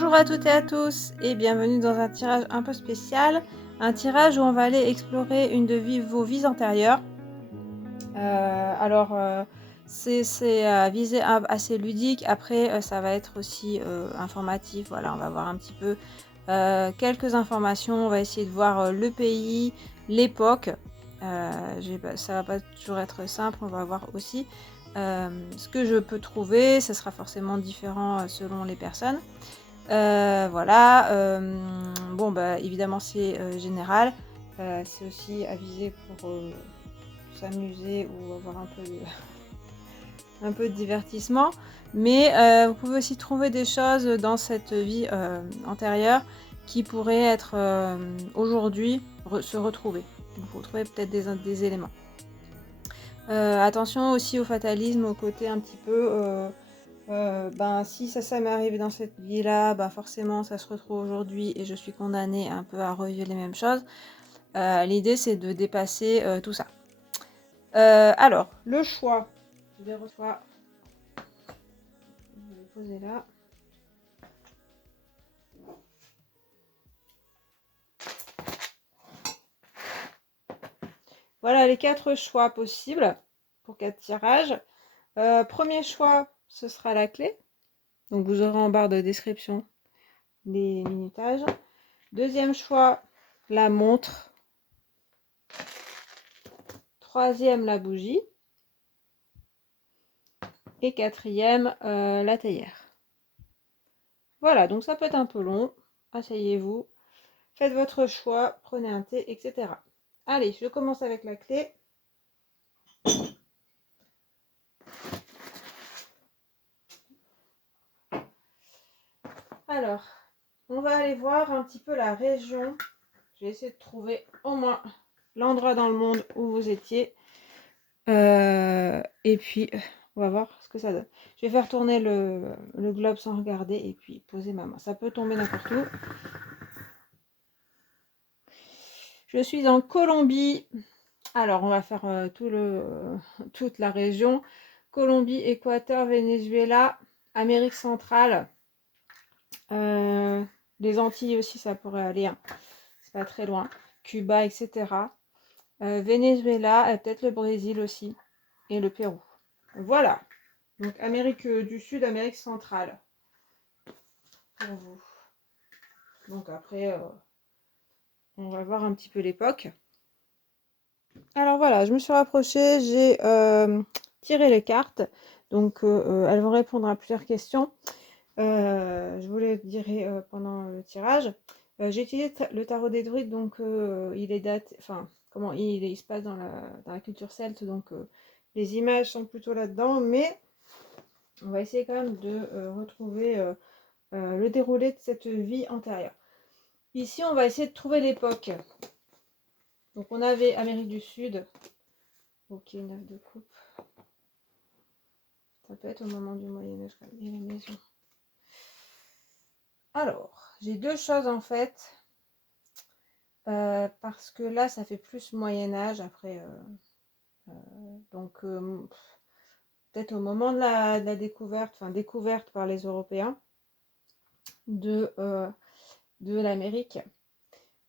Bonjour à toutes et à tous et bienvenue dans un tirage un peu spécial, un tirage où on va aller explorer une de vos vies antérieures. C'est à visée assez ludique, après ça va être aussi informatif, voilà, on va voir un petit peu quelques informations, on va essayer de voir le pays, l'époque, ça va pas toujours être simple, on va voir aussi ce que je peux trouver, ça sera forcément différent selon les personnes. Voilà, bon bah évidemment c'est général, c'est aussi avisé pour s'amuser ou avoir un peu de divertissement, mais vous pouvez aussi trouver des choses dans cette vie antérieure qui pourraient être aujourd'hui se retrouver. Vous retrouvez peut-être des éléments. Attention aussi au fatalisme, au côté un petit peu si ça m'est arrivé dans cette vie-là, forcément ça se retrouve aujourd'hui et je suis condamnée un peu à revivre les mêmes choses. L'idée c'est de dépasser tout ça. Alors, le choix. Je vais reçois. Je vais le poser là. Voilà les 4 choix possibles pour 4 tirages. Premier choix, ce sera la clé. Donc vous aurez en barre de description les minutages. Deuxième choix, la montre. Troisième, la bougie. Et quatrième, la théière. Voilà, donc ça peut être un peu long. Asseyez-vous, faites votre choix, prenez un thé, etc. Allez, je commence avec la clé. Alors, on va aller voir un petit peu la région. Je vais essayer de trouver au moins l'endroit dans le monde où vous étiez. Et puis, on va voir ce que ça donne. Je vais faire tourner le globe sans regarder et puis poser ma main. Ça peut tomber n'importe où. Je suis en Colombie. Alors, on va faire toute la région. Colombie, Équateur, Venezuela, Amérique centrale. Les Antilles aussi, ça pourrait aller. Hein. C'est pas très loin. Cuba, etc. Venezuela, peut-être le Brésil aussi. Et le Pérou. Voilà. Donc, Amérique du Sud, Amérique centrale. Pour vous. Donc, après, on va voir un petit peu l'époque. Alors voilà, je me suis rapprochée, j'ai tiré les cartes, donc elles vont répondre à plusieurs questions. Je vous le dirai pendant le tirage. J'ai utilisé le tarot des druides, donc il est daté, enfin, comment il se passe dans la culture celte, donc les images sont plutôt là-dedans, mais on va essayer quand même de retrouver le déroulé de cette vie antérieure. Ici, on va essayer de trouver l'époque. Donc on avait Amérique du Sud. Ok, 9 de coupe. Ça peut être au moment du Moyen-Âge quand même. Et la maison. Alors, j'ai deux choses en fait. Parce que là, ça fait plus Moyen-Âge après. Donc, peut-être au moment de la découverte, enfin découverte par les Européens de l'Amérique.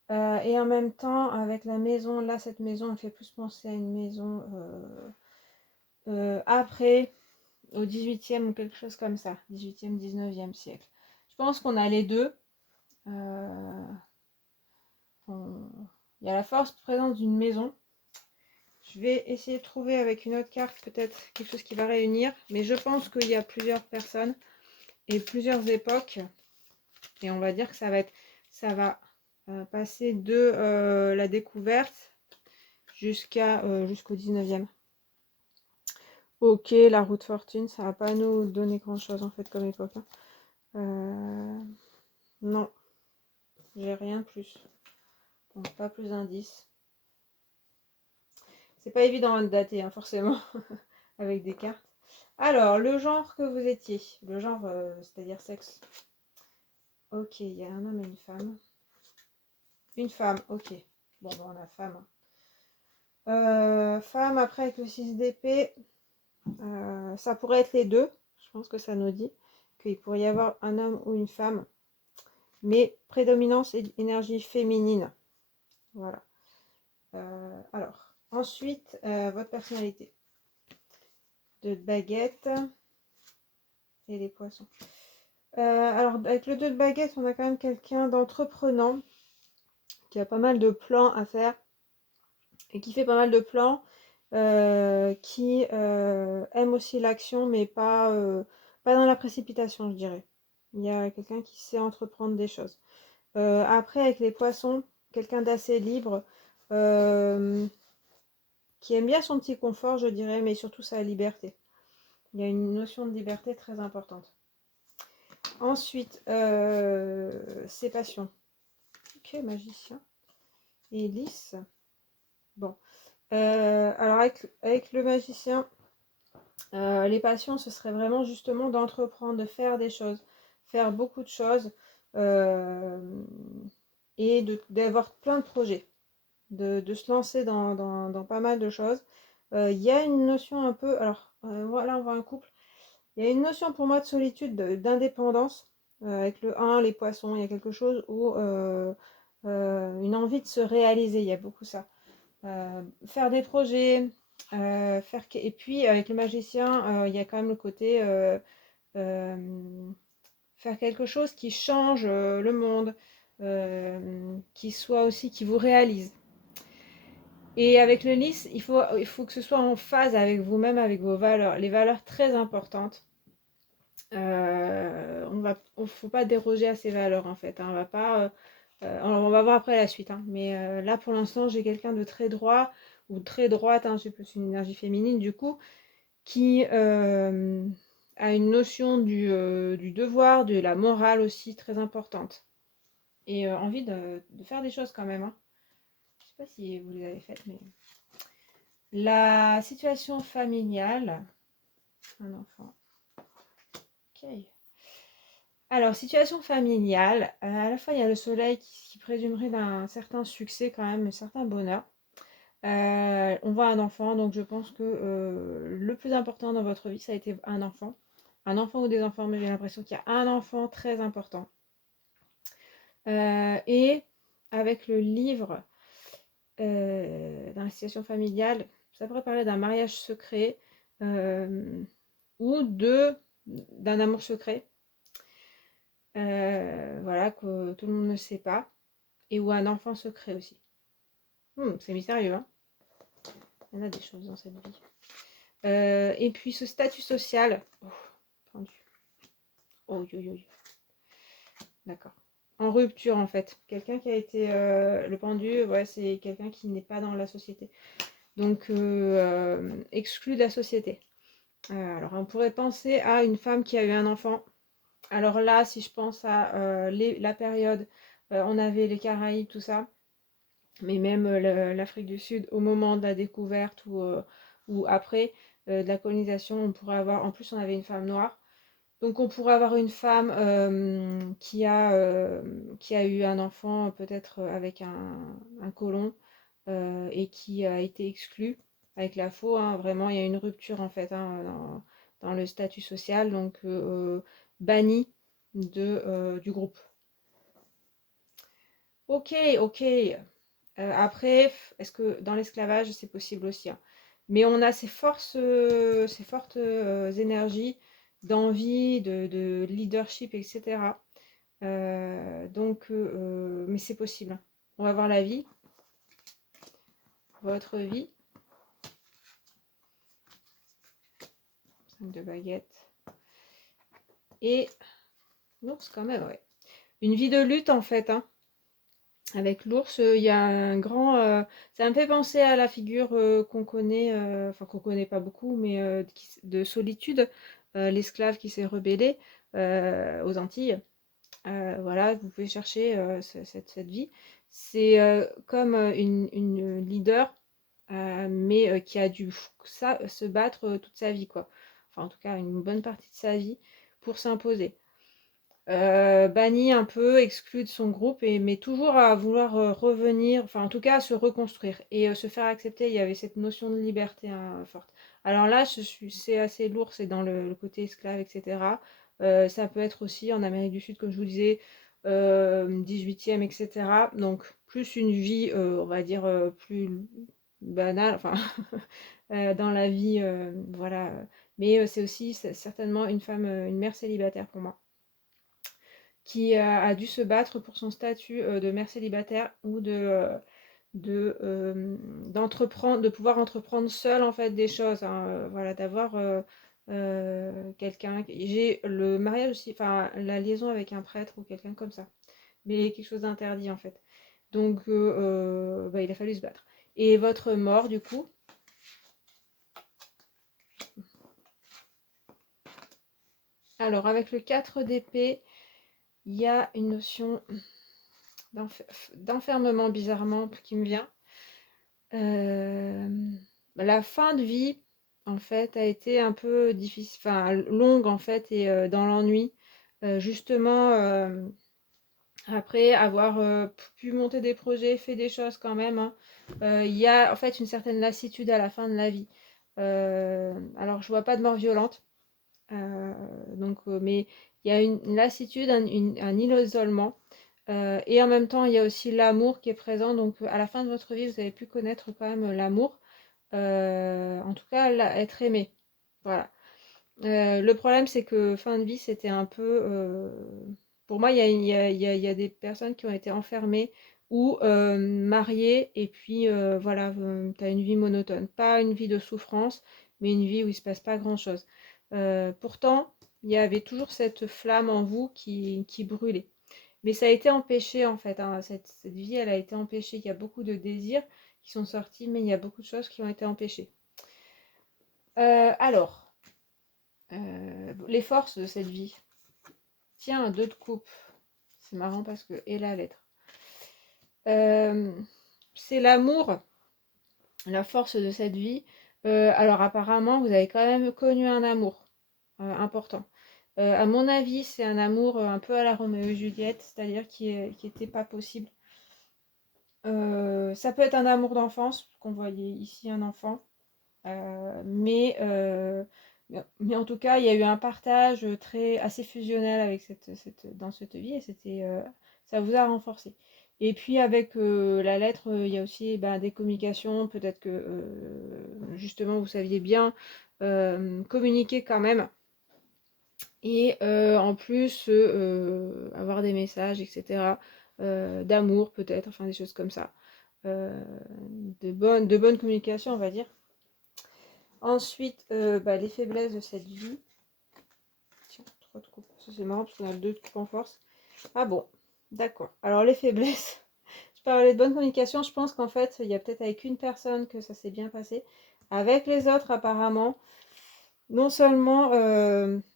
Et en même temps, avec la maison, là, cette maison, elle fait plus penser à une maison après, au 18e ou quelque chose comme ça, 18e, 19e siècle. Je pense qu'on a les deux. Il y a la force présente d'une maison. Je vais essayer de trouver avec une autre carte peut-être quelque chose qui va réunir, mais je pense qu'il y a plusieurs personnes et plusieurs époques. Et on va dire que ça va passer de la découverte jusqu'au 19e. Ok, la route fortune, ça va pas nous donner grand chose en fait comme époque. Hein. Non, j'ai rien de plus. Donc pas plus d'indices. C'est pas évident de dater, hein, forcément, avec des cartes. Alors, le genre que vous étiez, le genre, c'est-à-dire sexe. Ok, il y a un homme et une femme. Une femme, ok. Bon, on a femme. Femme, après avec le 6 d'épée, ça pourrait être les deux. Je pense que ça nous dit qu'il pourrait y avoir un homme ou une femme mais prédominance et énergie féminine. Voilà. Alors, ensuite, votre personnalité. Deux de baguette et les poissons. Alors, avec le 2 de baguette, on a quand même quelqu'un d'entreprenant qui a pas mal de plans à faire et qui fait pas mal de plans, qui aime aussi l'action, mais pas dans la précipitation, je dirais. Il y a quelqu'un qui sait entreprendre des choses. Après, avec les poissons, quelqu'un d'assez libre, qui aime bien son petit confort, je dirais, mais surtout sa liberté. Il y a une notion de liberté très importante. Ensuite, ses passions. Ok, magicien. Et lys. Bon. Alors, avec le magicien, les passions, ce serait vraiment justement d'entreprendre, de faire des choses, faire beaucoup de choses, et d'avoir plein de projets, de se lancer dans pas mal de choses. Il y a une notion un peu, alors voilà, on voit un couple, il y a une notion pour moi de solitude, d'indépendance, avec le 1, les poissons, il y a quelque chose où une envie de se réaliser, il y a beaucoup ça. Faire des projets, et puis avec le magicien, il y a quand même le côté euh, faire quelque chose qui change le monde, qui soit aussi, qui vous réalise. Et avec le lys, il faut que ce soit en phase avec vous-même, avec vos valeurs, les valeurs très importantes. Faut pas déroger à ces valeurs en fait, hein. On va pas, on va voir après la suite, hein. Mais là pour l'instant j'ai quelqu'un de très droit ou très droite, hein, j'ai plus une énergie féminine du coup, qui a une notion du devoir, de la morale aussi très importante. Et envie de faire des choses quand même, hein. Je sais pas si vous les avez faites, mais la situation familiale, un enfant. Ok. Alors, situation familiale, à la fois il y a le soleil qui présumerait d'un certain succès quand même, un certain bonheur. On voit un enfant, donc je pense que le plus important dans votre vie, ça a été un enfant. Un enfant ou des enfants, mais j'ai l'impression qu'il y a un enfant très important. Et avec le livre, dans la situation familiale, ça pourrait parler d'un mariage secret, ou d'un amour secret. Voilà, que tout le monde ne sait pas. Et ou un enfant secret aussi. C'est mystérieux, hein. Il y en a des choses dans cette vie. Et puis ce statut social. Oh, pendu. Oh, yo, yo, yo. D'accord. En rupture, en fait. Quelqu'un qui a été. Le pendu, ouais, c'est quelqu'un qui n'est pas dans la société. Donc, exclu de la société. Alors, on pourrait penser à une femme qui a eu un enfant. Alors là, si je pense à la période, on avait les Caraïbes, tout ça. Mais même l'Afrique du Sud, au moment de la découverte ou après de la colonisation, on pourrait avoir, en plus on avait une femme noire, donc on pourrait avoir une femme qui a eu un enfant peut-être avec un colon, et qui a été exclue avec la faux, hein. Vraiment, il y a une rupture en fait, hein, dans le statut social, donc banni du groupe. Ok, ok. Après, est-ce que dans l'esclavage, c'est possible aussi, hein. Mais on a ces fortes énergies d'envie, de leadership, etc. Donc, mais c'est possible, hein. On va voir la vie, votre vie. 5 de baguette. Et l'ours quand même, ouais. Une vie de lutte en fait, hein. Avec l'ours, il y a un grand. Ça me fait penser à la figure qu'on connaît, enfin qu'on connaît pas beaucoup, mais de solitude, l'esclave qui s'est rebellé aux Antilles. Voilà, vous pouvez chercher cette vie. C'est comme une leader, mais qui a dû se battre toute sa vie, quoi. Enfin, en tout cas, une bonne partie de sa vie pour s'imposer. Banni un peu, exclu de son groupe, mais toujours à vouloir revenir, enfin en tout cas à se reconstruire et se faire accepter. Il y avait cette notion de liberté, hein, forte. Alors là, c'est assez lourd, c'est dans le côté esclave, etc. Ça peut être aussi en Amérique du Sud, comme je vous disais, 18e, etc. Donc plus une vie, on va dire, plus banale, enfin, dans la vie, voilà. Mais c'est aussi certainement une femme, une mère célibataire pour moi, qui a dû se battre pour son statut de mère célibataire ou d'entreprendre, de pouvoir entreprendre seule en fait des choses, hein, voilà, d'avoir quelqu'un. J'ai le mariage aussi, enfin la liaison avec un prêtre ou quelqu'un comme ça, mais quelque chose d'interdit en fait. Donc bah, il a fallu se battre. Et votre mort du coup, alors avec le 4 d'épée, il y a une notion d'enfermement bizarrement qui me vient. La fin de vie, en fait, a été un peu difficile, enfin longue en fait, et dans l'ennui. Justement, après avoir pu monter des projets, fait des choses quand même, hein, il y a en fait une certaine lassitude à la fin de la vie. Alors, je vois pas de mort violente, donc, mais il y a une lassitude, un isolement. Et en même temps, il y a aussi l'amour qui est présent. Donc, à la fin de votre vie, vous avez pu connaître quand même l'amour. En tout cas, être aimé. Voilà. Le problème, c'est que fin de vie, c'était un peu. Pour moi, il y a des personnes qui ont été enfermées ou mariées, et puis voilà, tu as une vie monotone. Pas une vie de souffrance, mais une vie où il se passe pas grand-chose. Pourtant, il y avait toujours cette flamme en vous qui brûlait. Mais ça a été empêché en fait, hein. Cette vie, elle a été empêchée. Il y a beaucoup de désirs qui sont sortis, mais il y a beaucoup de choses qui ont été empêchées. Alors, les forces de cette vie. Tiens, un 2 de coupe. C'est marrant parce que... Et la lettre. C'est l'amour, la force de cette vie. Alors apparemment, vous avez quand même connu un amour important. À mon avis, c'est un amour un peu à la Roméo et Juliette, c'est-à-dire qui n'était pas possible. Ça peut être un amour d'enfance, qu'on voyait ici un enfant. Mais en tout cas, il y a eu un partage assez fusionnel avec dans cette vie, et ça vous a renforcé. Et puis avec la lettre, il y a aussi ben, des communications, peut-être que justement vous saviez bien communiquer quand même. Et en plus, avoir des messages, etc. D'amour peut-être, enfin des choses comme ça. Euh, de bonne communication, on va dire. Ensuite, bah, les faiblesses de cette vie. Tiens, 3 de coupe. Ça c'est marrant parce qu'on a le 2 de coupe en force. Ah bon, d'accord. Alors les faiblesses. Je parlais de bonne communication. Je pense qu'en fait, il y a peut-être avec une personne que ça s'est bien passé. Avec les autres, apparemment, non seulement,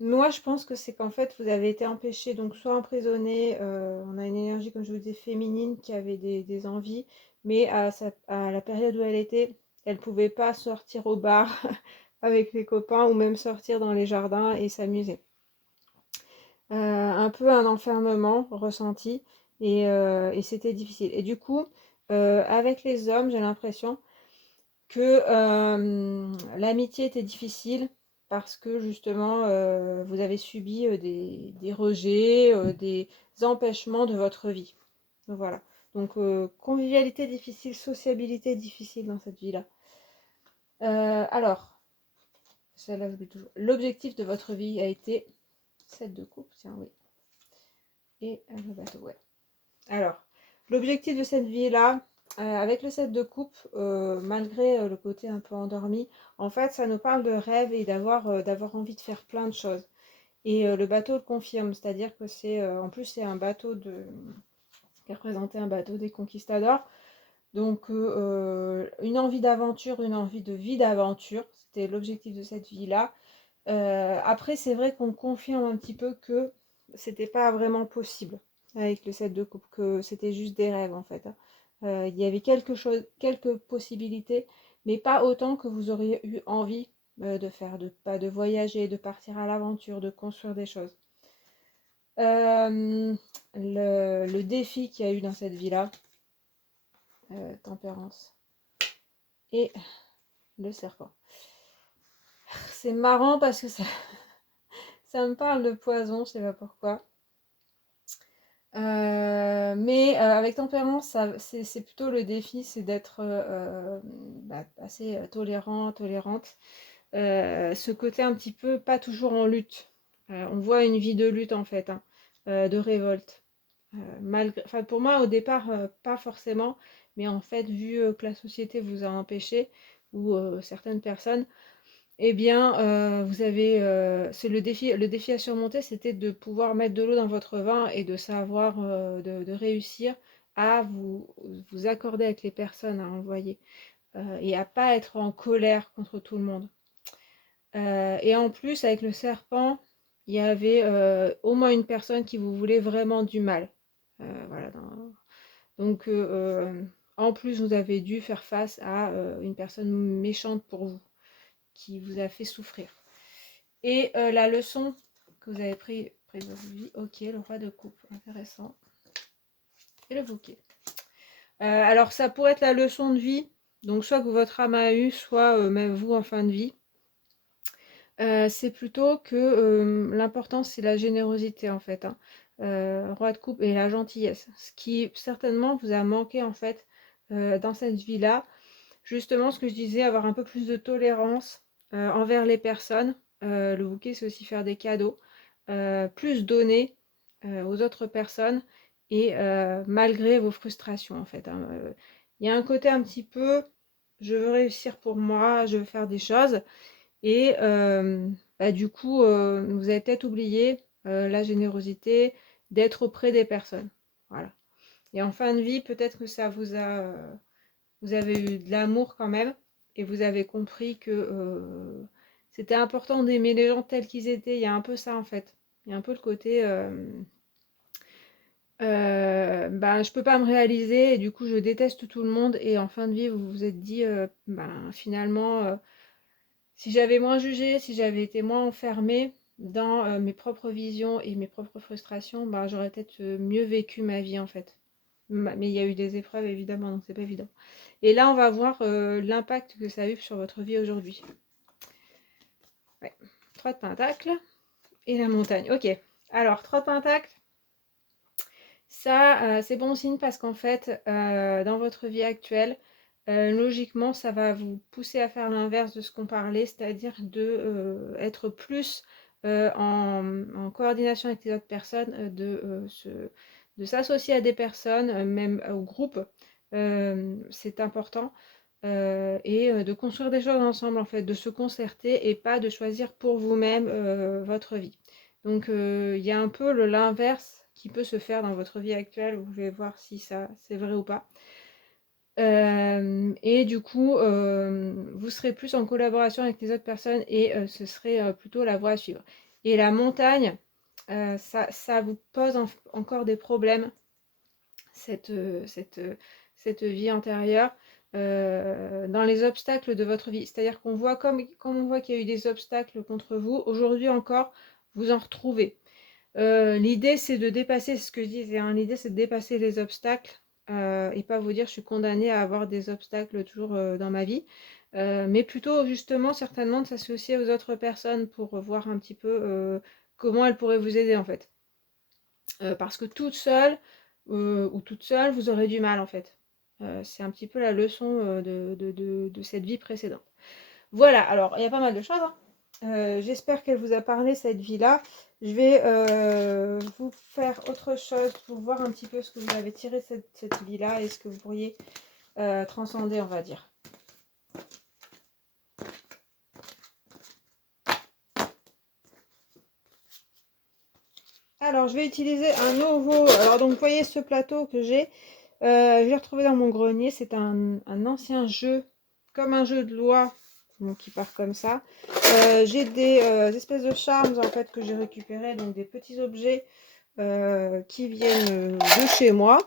moi je pense que c'est qu'en fait vous avez été empêché, donc soit emprisonné, on a une énergie comme je vous disais féminine qui avait des envies, mais à la période où elle était, elle pouvait pas sortir au bar avec les copains ou même sortir dans les jardins et s'amuser. Un peu un enfermement ressenti, et c'était difficile. Et du coup, avec les hommes, j'ai l'impression que l'amitié était difficile parce que justement vous avez subi des rejets, des empêchements de votre vie. Donc voilà. Donc convivialité difficile, sociabilité difficile dans cette vie-là. Alors, celle-là, j'oublie toujours. L'objectif de votre vie a été 7 de coupe, tiens, oui. Et le bateau, ouais. Alors, l'objectif de cette vie-là, avec le 7 de coupe, malgré le côté un peu endormi, en fait, ça nous parle de rêve et d'avoir envie de faire plein de choses. Et le bateau le confirme, c'est-à-dire que en plus, c'est un bateau qui représentait un bateau des conquistadors. Donc, une envie d'aventure, une envie de vie d'aventure, c'était l'objectif de cette vie-là. Après, c'est vrai qu'on confirme un petit peu que c'était pas vraiment possible avec le 7 de coupe, que c'était juste des rêves en fait, hein. Il y avait quelques possibilités, mais pas autant que vous auriez eu envie de faire, de voyager, de partir à l'aventure, de construire des choses. Le défi qu'il y a eu dans cette vie-là, tempérance et le serpent. C'est marrant parce que ça me parle de poison, je sais pas pourquoi. Mais avec tempérance, c'est plutôt le défi, c'est d'être assez tolérant, tolérante. Ce côté un petit peu pas toujours en lutte. On voit une vie de lutte en fait, hein, de révolte. Enfin, pour moi au départ, pas forcément, mais en fait, vu que la société vous a empêché, ou certaines personnes, eh bien, vous avez, c'est le défi à surmonter, c'était de pouvoir mettre de l'eau dans votre vin et de savoir, de réussir à vous accorder avec les personnes, hein, vous voyez, et à pas être en colère contre tout le monde. Et en plus, avec le serpent, il y avait au moins une personne qui vous voulait vraiment du mal. Voilà, donc, en plus, vous avez dû faire face à une personne méchante pour vous, qui vous a fait souffrir. Et la leçon que vous avez prise de votre vie, ok, le roi de coupe, intéressant. Et le bouquet. Alors, ça pourrait être la leçon de vie, donc soit que votre âme a eu, soit même vous en fin de vie. C'est plutôt que l'important, c'est la générosité, en fait, hein. Roi de coupe et la gentillesse. Ce qui, certainement, vous a manqué, en fait, dans cette vie-là. Justement, ce que je disais, avoir un peu plus de tolérance envers les personnes. Le bouquet, c'est aussi faire des cadeaux. Plus donner aux autres personnes et malgré vos frustrations, en fait, hein. Il y a un côté un petit peu, je veux réussir pour moi, je veux faire des choses. Et du coup, vous avez peut-être oublié la générosité, d'être auprès des personnes. Voilà. Et en fin de vie, peut-être que ça vous a... vous avez eu de l'amour quand même, et vous avez compris que c'était important d'aimer les gens tels qu'ils étaient. Il y a un peu ça en fait. Il y a un peu le côté... je peux pas me réaliser, et du coup je déteste tout le monde, et en fin de vie, vous vous êtes dit, finalement... si j'avais moins jugé, si j'avais été moins enfermée dans mes propres visions et mes propres frustrations, j'aurais peut-être mieux vécu ma vie en fait. Mais il y a eu des épreuves évidemment, donc c'est pas évident. Et là, on va voir l'impact que ça a eu sur votre vie aujourd'hui. Ouais. 3 de pentacles et la montagne. Ok. Alors, 3 de pentacles, ça, c'est bon signe parce qu'en fait, dans votre vie actuelle, logiquement, ça va vous pousser à faire l'inverse de ce qu'on parlait, c'est-à-dire de être plus en coordination avec les autres personnes, de s'associer à des personnes, même au groupe, c'est important, et de construire des choses ensemble, en fait, de se concerter et pas de choisir pour vous-même votre vie. Donc, il y a un peu l'inverse qui peut se faire dans votre vie actuelle. Vous pouvez voir si ça c'est vrai ou pas. Et du coup, vous serez plus en collaboration avec les autres personnes et ce serait plutôt la voie à suivre. Et la montagne, ça vous pose encore des problèmes, cette vie antérieure, dans les obstacles de votre vie. C'est-à-dire qu'on voit, comme on voit qu'il y a eu des obstacles contre vous, aujourd'hui encore, vous en retrouvez. L'idée, c'est de dépasser, ce que je disais, hein, l'idée, c'est de dépasser les obstacles et pas vous dire je suis condamnée à avoir des obstacles toujours dans ma vie, mais plutôt justement certainement de s'associer aux autres personnes pour voir un petit peu comment elles pourraient vous aider en fait. Parce que toute seule ou toute seule, vous aurez du mal en fait. C'est un petit peu la leçon de cette vie précédente. Voilà, alors il y a pas mal de choses, hein. J'espère qu'elle vous a parlé cette vie-là. Je vais vous faire autre chose pour voir un petit peu ce que vous avez tiré de cette vie-là et ce que vous pourriez transcender, on va dire. Alors, je vais utiliser un nouveau... Alors, donc, vous voyez ce plateau que j'ai. Je l'ai retrouvé dans mon grenier. C'est un ancien jeu, comme un jeu de loi, donc qui part comme ça. J'ai des espèces de charmes, en fait, que j'ai récupérés. Donc, des petits objets qui viennent de chez moi.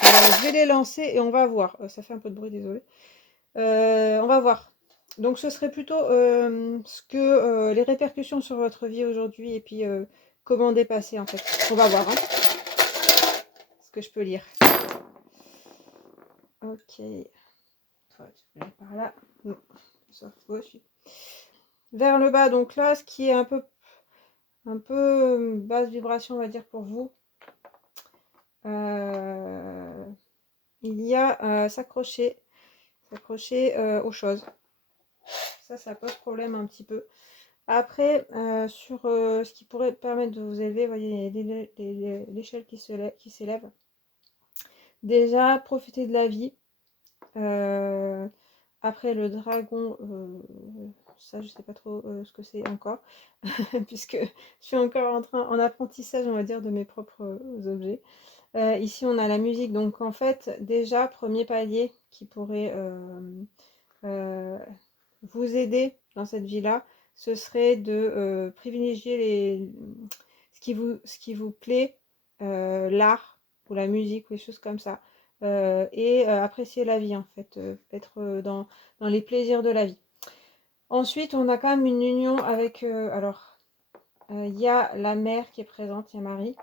Alors, je vais les lancer et on va voir. Ça fait un peu de bruit, désolé. On va voir. Donc, ce serait plutôt les répercussions sur votre vie aujourd'hui et puis comment dépasser en fait. On va voir, hein, ce que je peux lire. Ok. Toi, tu peux aller par là. Non. Sauf gauche. Vers le bas, donc là, ce qui est un peu basse vibration, on va dire, pour vous. il y a s'accrocher aux choses. Ça pose problème un petit peu. Après, sur ce qui pourrait permettre de vous élever, vous voyez l'échelle qui s'élève. Déjà, profitez de la vie. Après, le dragon, ça, je sais pas trop ce que c'est encore, puisque je suis encore en apprentissage, on va dire, de mes propres objets. Ici, on a la musique. Donc, en fait, déjà, premier palier qui pourrait vous aider dans cette vie-là, ce serait de privilégier ce qui vous plaît, l'art ou la musique ou les choses comme ça. Et apprécier la vie en fait, être dans les plaisirs de la vie. Ensuite, on a quand même une union avec, il y a la mère qui est présente, il y a Marie.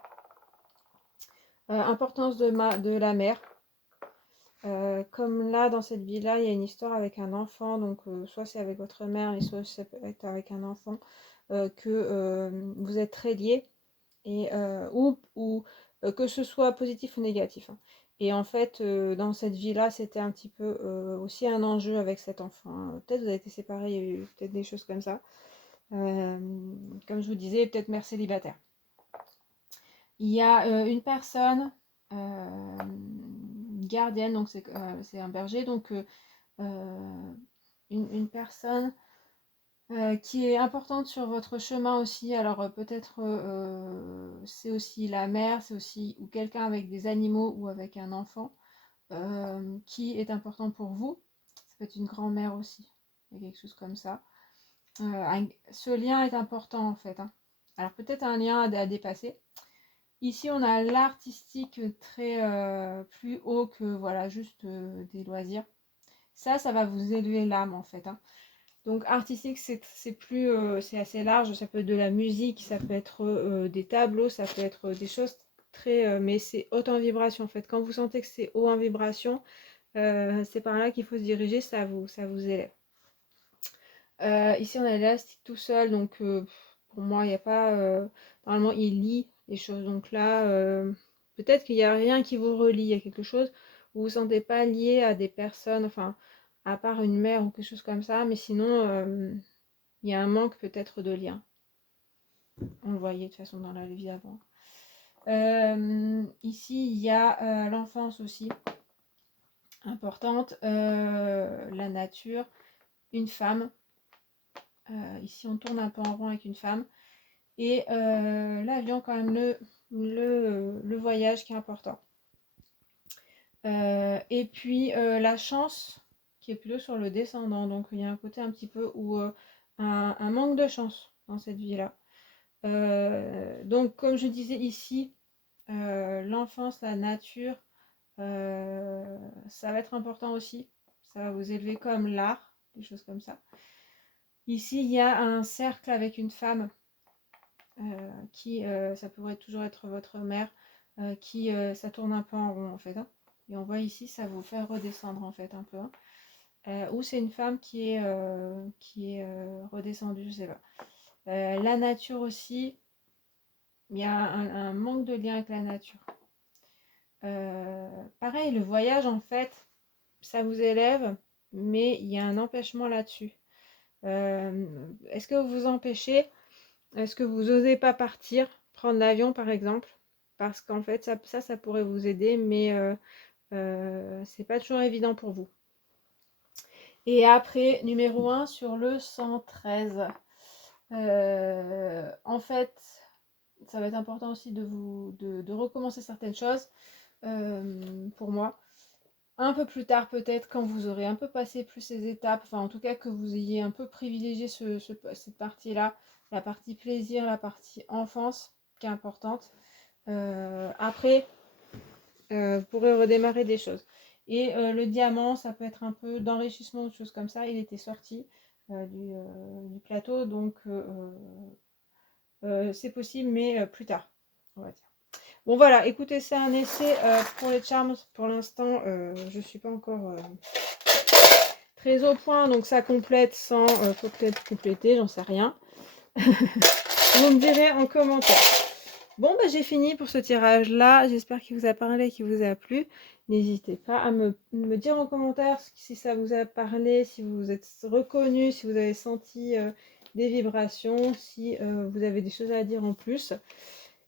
Importance de la mère. Comme là, dans cette vie-là, il y a une histoire avec un enfant, donc soit c'est avec votre mère, et soit ça peut être avec un enfant, que vous êtes très liés, et, ou que ce soit positif ou négatif, hein. Et en fait, dans cette vie-là, c'était un petit peu aussi un enjeu avec cet enfant, hein. Peut-être vous avez été séparés, il y a eu peut-être des choses comme ça. Comme je vous disais, peut-être mère célibataire. Il y a une personne gardienne, donc c'est un berger, donc une personne qui est importante sur votre chemin aussi. Alors peut-être c'est aussi la mère, c'est aussi ou quelqu'un avec des animaux ou avec un enfant qui est important pour vous. Ça peut être une grand-mère aussi, il y a quelque chose comme ça. Ce lien est important en fait, hein. Alors peut-être un lien à dépasser. Ici on a l'artistique très plus haut que voilà juste des loisirs. Ça va vous élever l'âme en fait, hein. Donc artistique, c'est plus, c'est assez large. Ça peut être de la musique, ça peut être des tableaux, ça peut être des choses très, mais c'est haute en vibration en fait. Quand vous sentez que c'est haut en vibration, c'est par là qu'il faut se diriger, ça vous élève. Ici on a l'élastique tout seul, donc pour moi il n'y a pas, normalement il lie les choses. Donc là, peut-être qu'il n'y a rien qui vous relie, il y a quelque chose où vous ne vous sentez pas lié à des personnes, enfin à part une mère ou quelque chose comme ça, mais sinon il y a un manque peut-être de lien. On le voyait de toute façon dans la vie avant. Ici, il y a l'enfance aussi, importante, la nature, une femme. Ici, on tourne un peu en rond avec une femme. Et l'avion, quand même, le voyage qui est important. Et puis, la chance qui est plutôt sur le descendant. Donc, il y a un côté un petit peu où un manque de chance dans cette vie-là. Donc, comme je disais ici, l'enfance, la nature, ça va être important aussi. Ça va vous élever comme l'art, des choses comme ça. Ici, il y a un cercle avec une femme qui, ça pourrait toujours être votre mère, qui, ça tourne un peu en rond en fait, hein. Et on voit ici, ça vous fait redescendre en fait un peu, hein. Ou c'est une femme qui est redescendue, je sais pas. La nature aussi, il y a un manque de lien avec la nature. Pareil, le voyage, en fait, ça vous élève, mais il y a un empêchement là-dessus. Est-ce que vous vous empêchez? Est-ce que vous n'osez pas partir, prendre l'avion par exemple? Parce qu'en fait, ça pourrait vous aider, mais c'est pas toujours évident pour vous. Et après, numéro 1 sur le 113. En fait, ça va être important aussi de recommencer certaines choses pour moi. Un peu plus tard peut-être, quand vous aurez un peu passé plus ces étapes, enfin en tout cas que vous ayez un peu privilégié cette partie-là, la partie plaisir, la partie enfance, qui est importante. Après, vous pourrez redémarrer des choses. Et le diamant, ça peut être un peu d'enrichissement ou de choses comme ça. Il était sorti du plateau, donc c'est possible, mais plus tard, on va dire. Bon voilà, écoutez, c'est un essai pour les charms. Pour l'instant, je ne suis pas encore très au point, donc ça complète sans... faut peut-être compléter, j'en sais rien. Vous me direz en commentaire. Bon, bah, j'ai fini pour ce tirage-là. J'espère qu'il vous a parlé, qu'il vous a plu. N'hésitez pas à me dire en commentaire si ça vous a parlé, si vous vous êtes reconnu, si vous avez senti des vibrations, si vous avez des choses à dire en plus.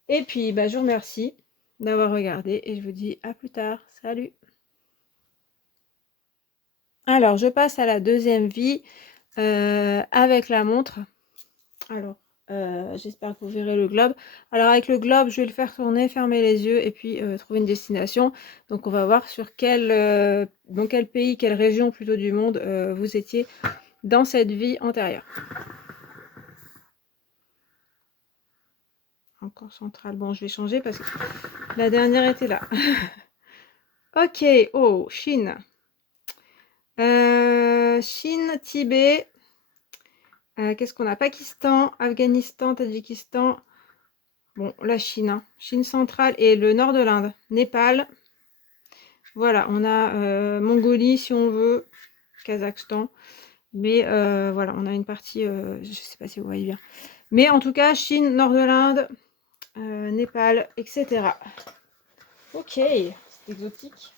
Et puis, bah, je vous remercie d'avoir regardé et je vous dis à plus tard. Salut! Alors, je passe à la deuxième vie avec la montre. Alors, j'espère que vous verrez le globe. Alors, avec le globe, je vais le faire tourner, fermer les yeux et puis trouver une destination. Donc, on va voir sur dans quel pays, quelle région plutôt du monde vous étiez dans cette vie antérieure. Encore centrale. Bon, je vais changer parce que la dernière était là. Ok, oh, Chine. Chine, Tibet. Qu'est-ce qu'on a? Pakistan, Afghanistan, Tadjikistan. Bon, la Chine, hein. Chine centrale et le nord de l'Inde. Népal. Voilà, on a Mongolie si on veut, Kazakhstan. Mais voilà, on a une partie, je ne sais pas si vous voyez bien. Mais en tout cas, Chine, nord de l'Inde, Népal, etc. Ok, c'est exotique.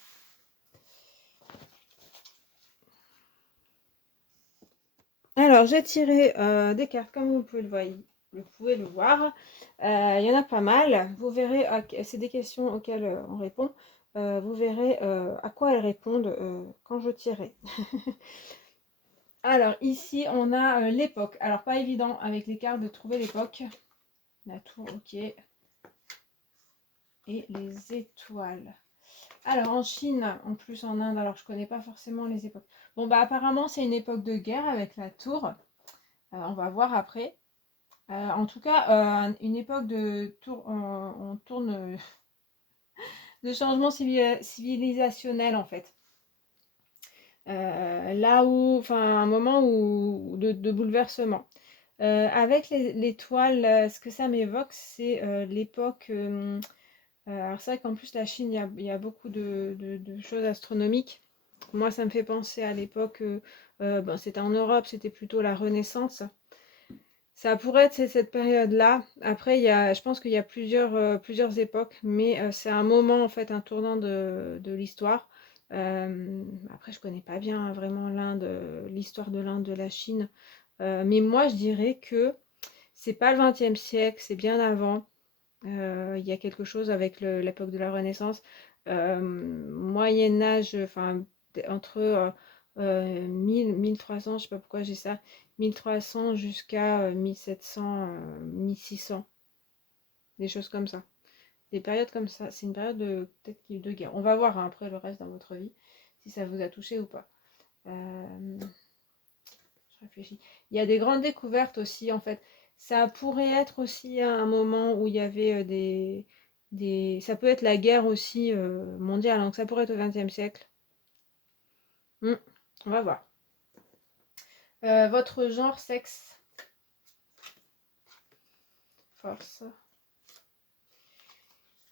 Alors, j'ai tiré des cartes, comme vous pouvez le voir. Il y en a pas mal. Vous verrez, c'est des questions auxquelles on répond. Vous verrez à quoi elles répondent quand je tirerai. Alors, ici, on a l'époque. Alors, pas évident avec les cartes de trouver l'époque. La tour, ok. Et les étoiles. Alors, en Chine, en plus en Inde, alors je connais pas forcément les époques. Bon, bah apparemment, c'est une époque de guerre avec la tour. On va voir après. En tout cas, une époque de tour, on tourne de changement civilisationnel en fait. Là où, enfin, un moment où, de bouleversement. Avec l'étoile, ce que ça m'évoque, c'est l'époque. Alors, c'est vrai qu'en plus, la Chine, il y a beaucoup de choses astronomiques. Moi, ça me fait penser à l'époque, ben, c'était en Europe, c'était plutôt la Renaissance. Ça pourrait être cette période-là. Après, je pense qu'il y a plusieurs époques, mais c'est un moment, en fait, un tournant de l'histoire. Après, je connais pas bien vraiment l'Inde, l'histoire de l'Inde, de la Chine. Mais moi, je dirais que c'est pas le XXe siècle, c'est bien avant. Il y a quelque chose avec l'époque de la Renaissance. Moyen Âge, enfin, entre 1300, je sais pas pourquoi j'ai ça, 1300 jusqu'à 1700, 1600, des choses comme ça. Des périodes comme ça. C'est une période peut-être de guerre. On va voir hein, après le reste dans votre vie, si ça vous a touché ou pas. Je réfléchis. Il y a des grandes découvertes aussi, en fait. Ça pourrait être aussi un moment où il y avait ça peut être la guerre aussi mondiale, donc ça pourrait être au XXe siècle. Hmm, on va voir. Votre genre, sexe, force.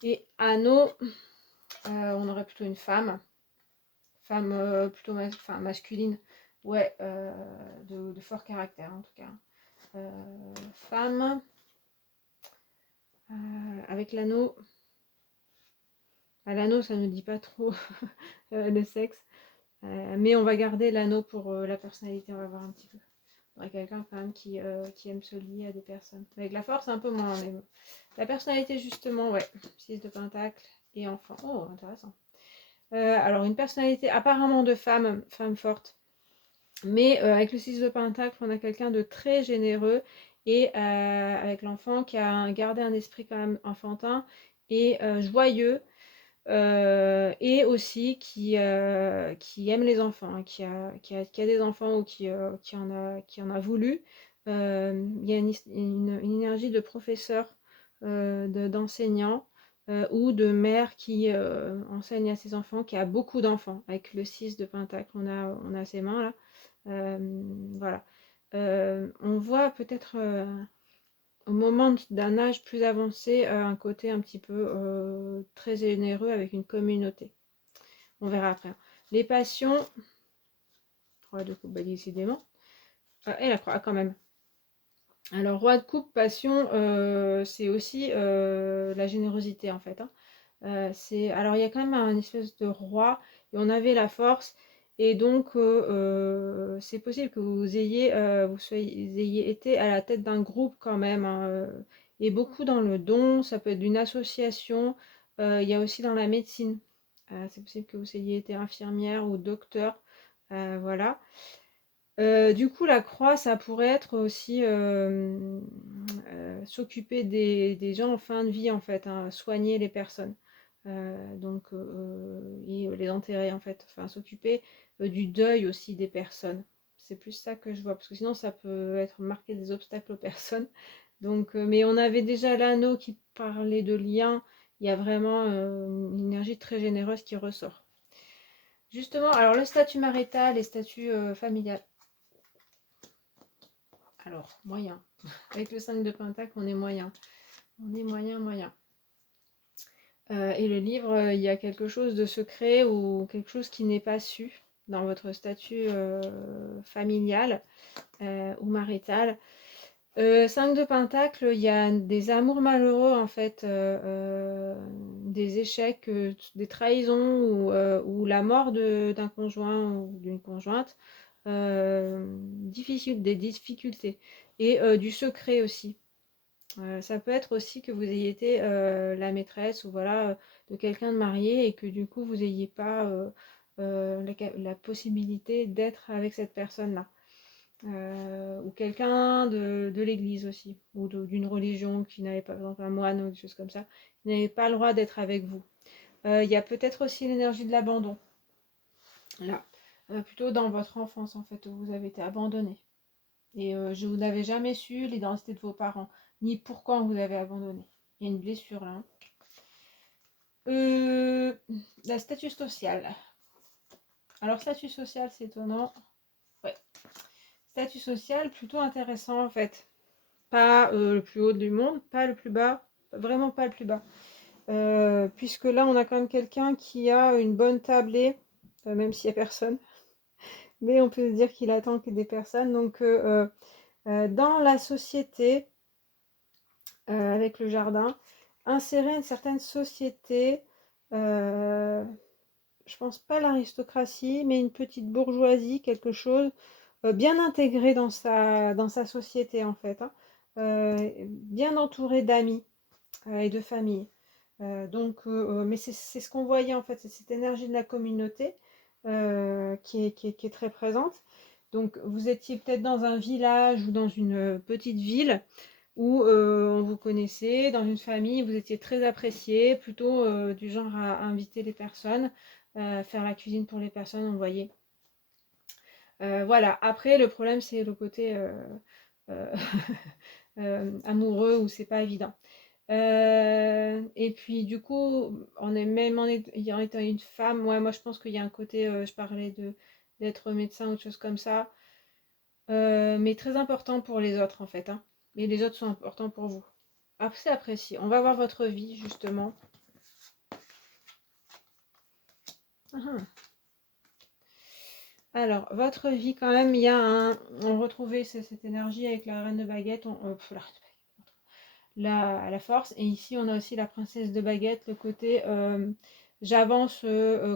Et anneau, on aurait plutôt une femme. Femme plutôt masculine. Ouais, de fort caractère en tout cas. Femme, avec l'anneau. L'anneau, ça ne dit pas trop le sexe. Mais on va garder l'anneau pour la personnalité, on va voir un petit peu. On aurait quelqu'un quand même qui aime se lier à des personnes. Avec la force, un peu moins, mais bon. La personnalité, justement, ouais. 6 de pentacle et enfant. Oh, intéressant. Alors, une personnalité apparemment de femme forte. Mais avec le 6 de pentacle, on a quelqu'un de très généreux. Et avec l'enfant qui a gardé un esprit quand même enfantin et joyeux. Et aussi qui aime les enfants, hein, qui a des enfants ou qui en a voulu. Il y a une énergie de professeur, d'enseignant ou de mère qui enseigne à ses enfants, qui a beaucoup d'enfants. Avec le 6 de pentacle, on a ses mains là. Voilà. On voit peut-être au moment d'un âge plus avancé, un côté un petit peu très généreux avec une communauté. On verra après. Les passions, 3 de coupe, bah, décidément. Et la croix quand même. Alors, roi de coupe, passion, c'est aussi la générosité en fait, hein. Alors il y a quand même un espèce de roi et on avait la force et donc c'est possible que ayez été à la tête d'un groupe quand même, hein, et beaucoup dans le don, ça peut être d'une association, il y a aussi dans la médecine. C'est possible que vous ayez été infirmière ou docteur, voilà. Du coup, la croix, ça pourrait être aussi s'occuper des gens en fin de vie, en fait, hein, soigner les personnes. Et les enterrer, en fait. Enfin, s'occuper du deuil aussi des personnes. C'est plus ça que je vois, parce que sinon, ça peut être marquer des obstacles aux personnes. Donc, mais on avait déjà l'anneau qui parlait de lien. Il y a vraiment une énergie très généreuse qui ressort. Justement, alors le statut marital et statut familial. Alors, moyen. Avec le 5 de Pentacle, on est moyen. On est moyen, moyen. Et le livre, il y a quelque chose de secret ou quelque chose qui n'est pas su dans votre statut familial ou marital. 5 de Pentacle, il y a des amours malheureux en fait, des échecs, des trahisons ou la mort d'un conjoint ou d'une conjointe, des difficultés et du secret aussi. Ça peut être aussi que vous ayez été la maîtresse ou voilà, de quelqu'un de marié et que du coup vous n'ayez pas la possibilité d'être avec cette personne-là. Ou quelqu'un de l'église aussi, ou d'une religion qui n'avait pas, par exemple un moine ou des choses comme ça, qui n'avait pas le droit d'être avec vous. Il y a peut-être aussi l'énergie de l'abandon, là. Plutôt dans votre enfance en fait, où vous avez été abandonné. Et vous n'avez jamais su l'identité de vos parents, ni pourquoi on vous avez abandonné. Il y a une blessure là, hein. La statut social. Alors, statut social, c'est étonnant. Ouais. Statut social, plutôt intéressant en fait. Pas le plus haut du monde, pas le plus bas, vraiment pas le plus bas. Puisque là, on a quand même quelqu'un qui a une bonne tablée, même s'il n'y a personne. Mais on peut se dire qu'il attend que des personnes. Donc, dans la société, avec le jardin, insérer une certaine société, je pense pas l'aristocratie, mais une petite bourgeoisie, quelque chose bien intégré dans sa société en fait, hein. Bien entouré d'amis et de famille. Mais c'est ce qu'on voyait en fait, c'est cette énergie de la communauté qui est très présente. Donc vous étiez peut-être dans un village ou dans une petite ville où on vous connaissait, dans une famille, vous étiez très apprécié, plutôt du genre à inviter les personnes, faire la cuisine pour les personnes, on voyait. Voilà, après le problème c'est le côté euh, amoureux où c'est pas évident. Et puis du coup, on est même en étant une femme, ouais, moi je pense qu'il y a un côté, je parlais d'être médecin ou de choses comme ça, mais très important pour les autres en fait, hein. Et les autres sont importants pour vous. Après, c'est apprécié. On va voir votre vie justement. Ah. Alors, votre vie quand même, il y a on retrouvait cette énergie avec la reine de baguette, la force. Et ici, on a aussi la princesse de baguette, le côté j'avance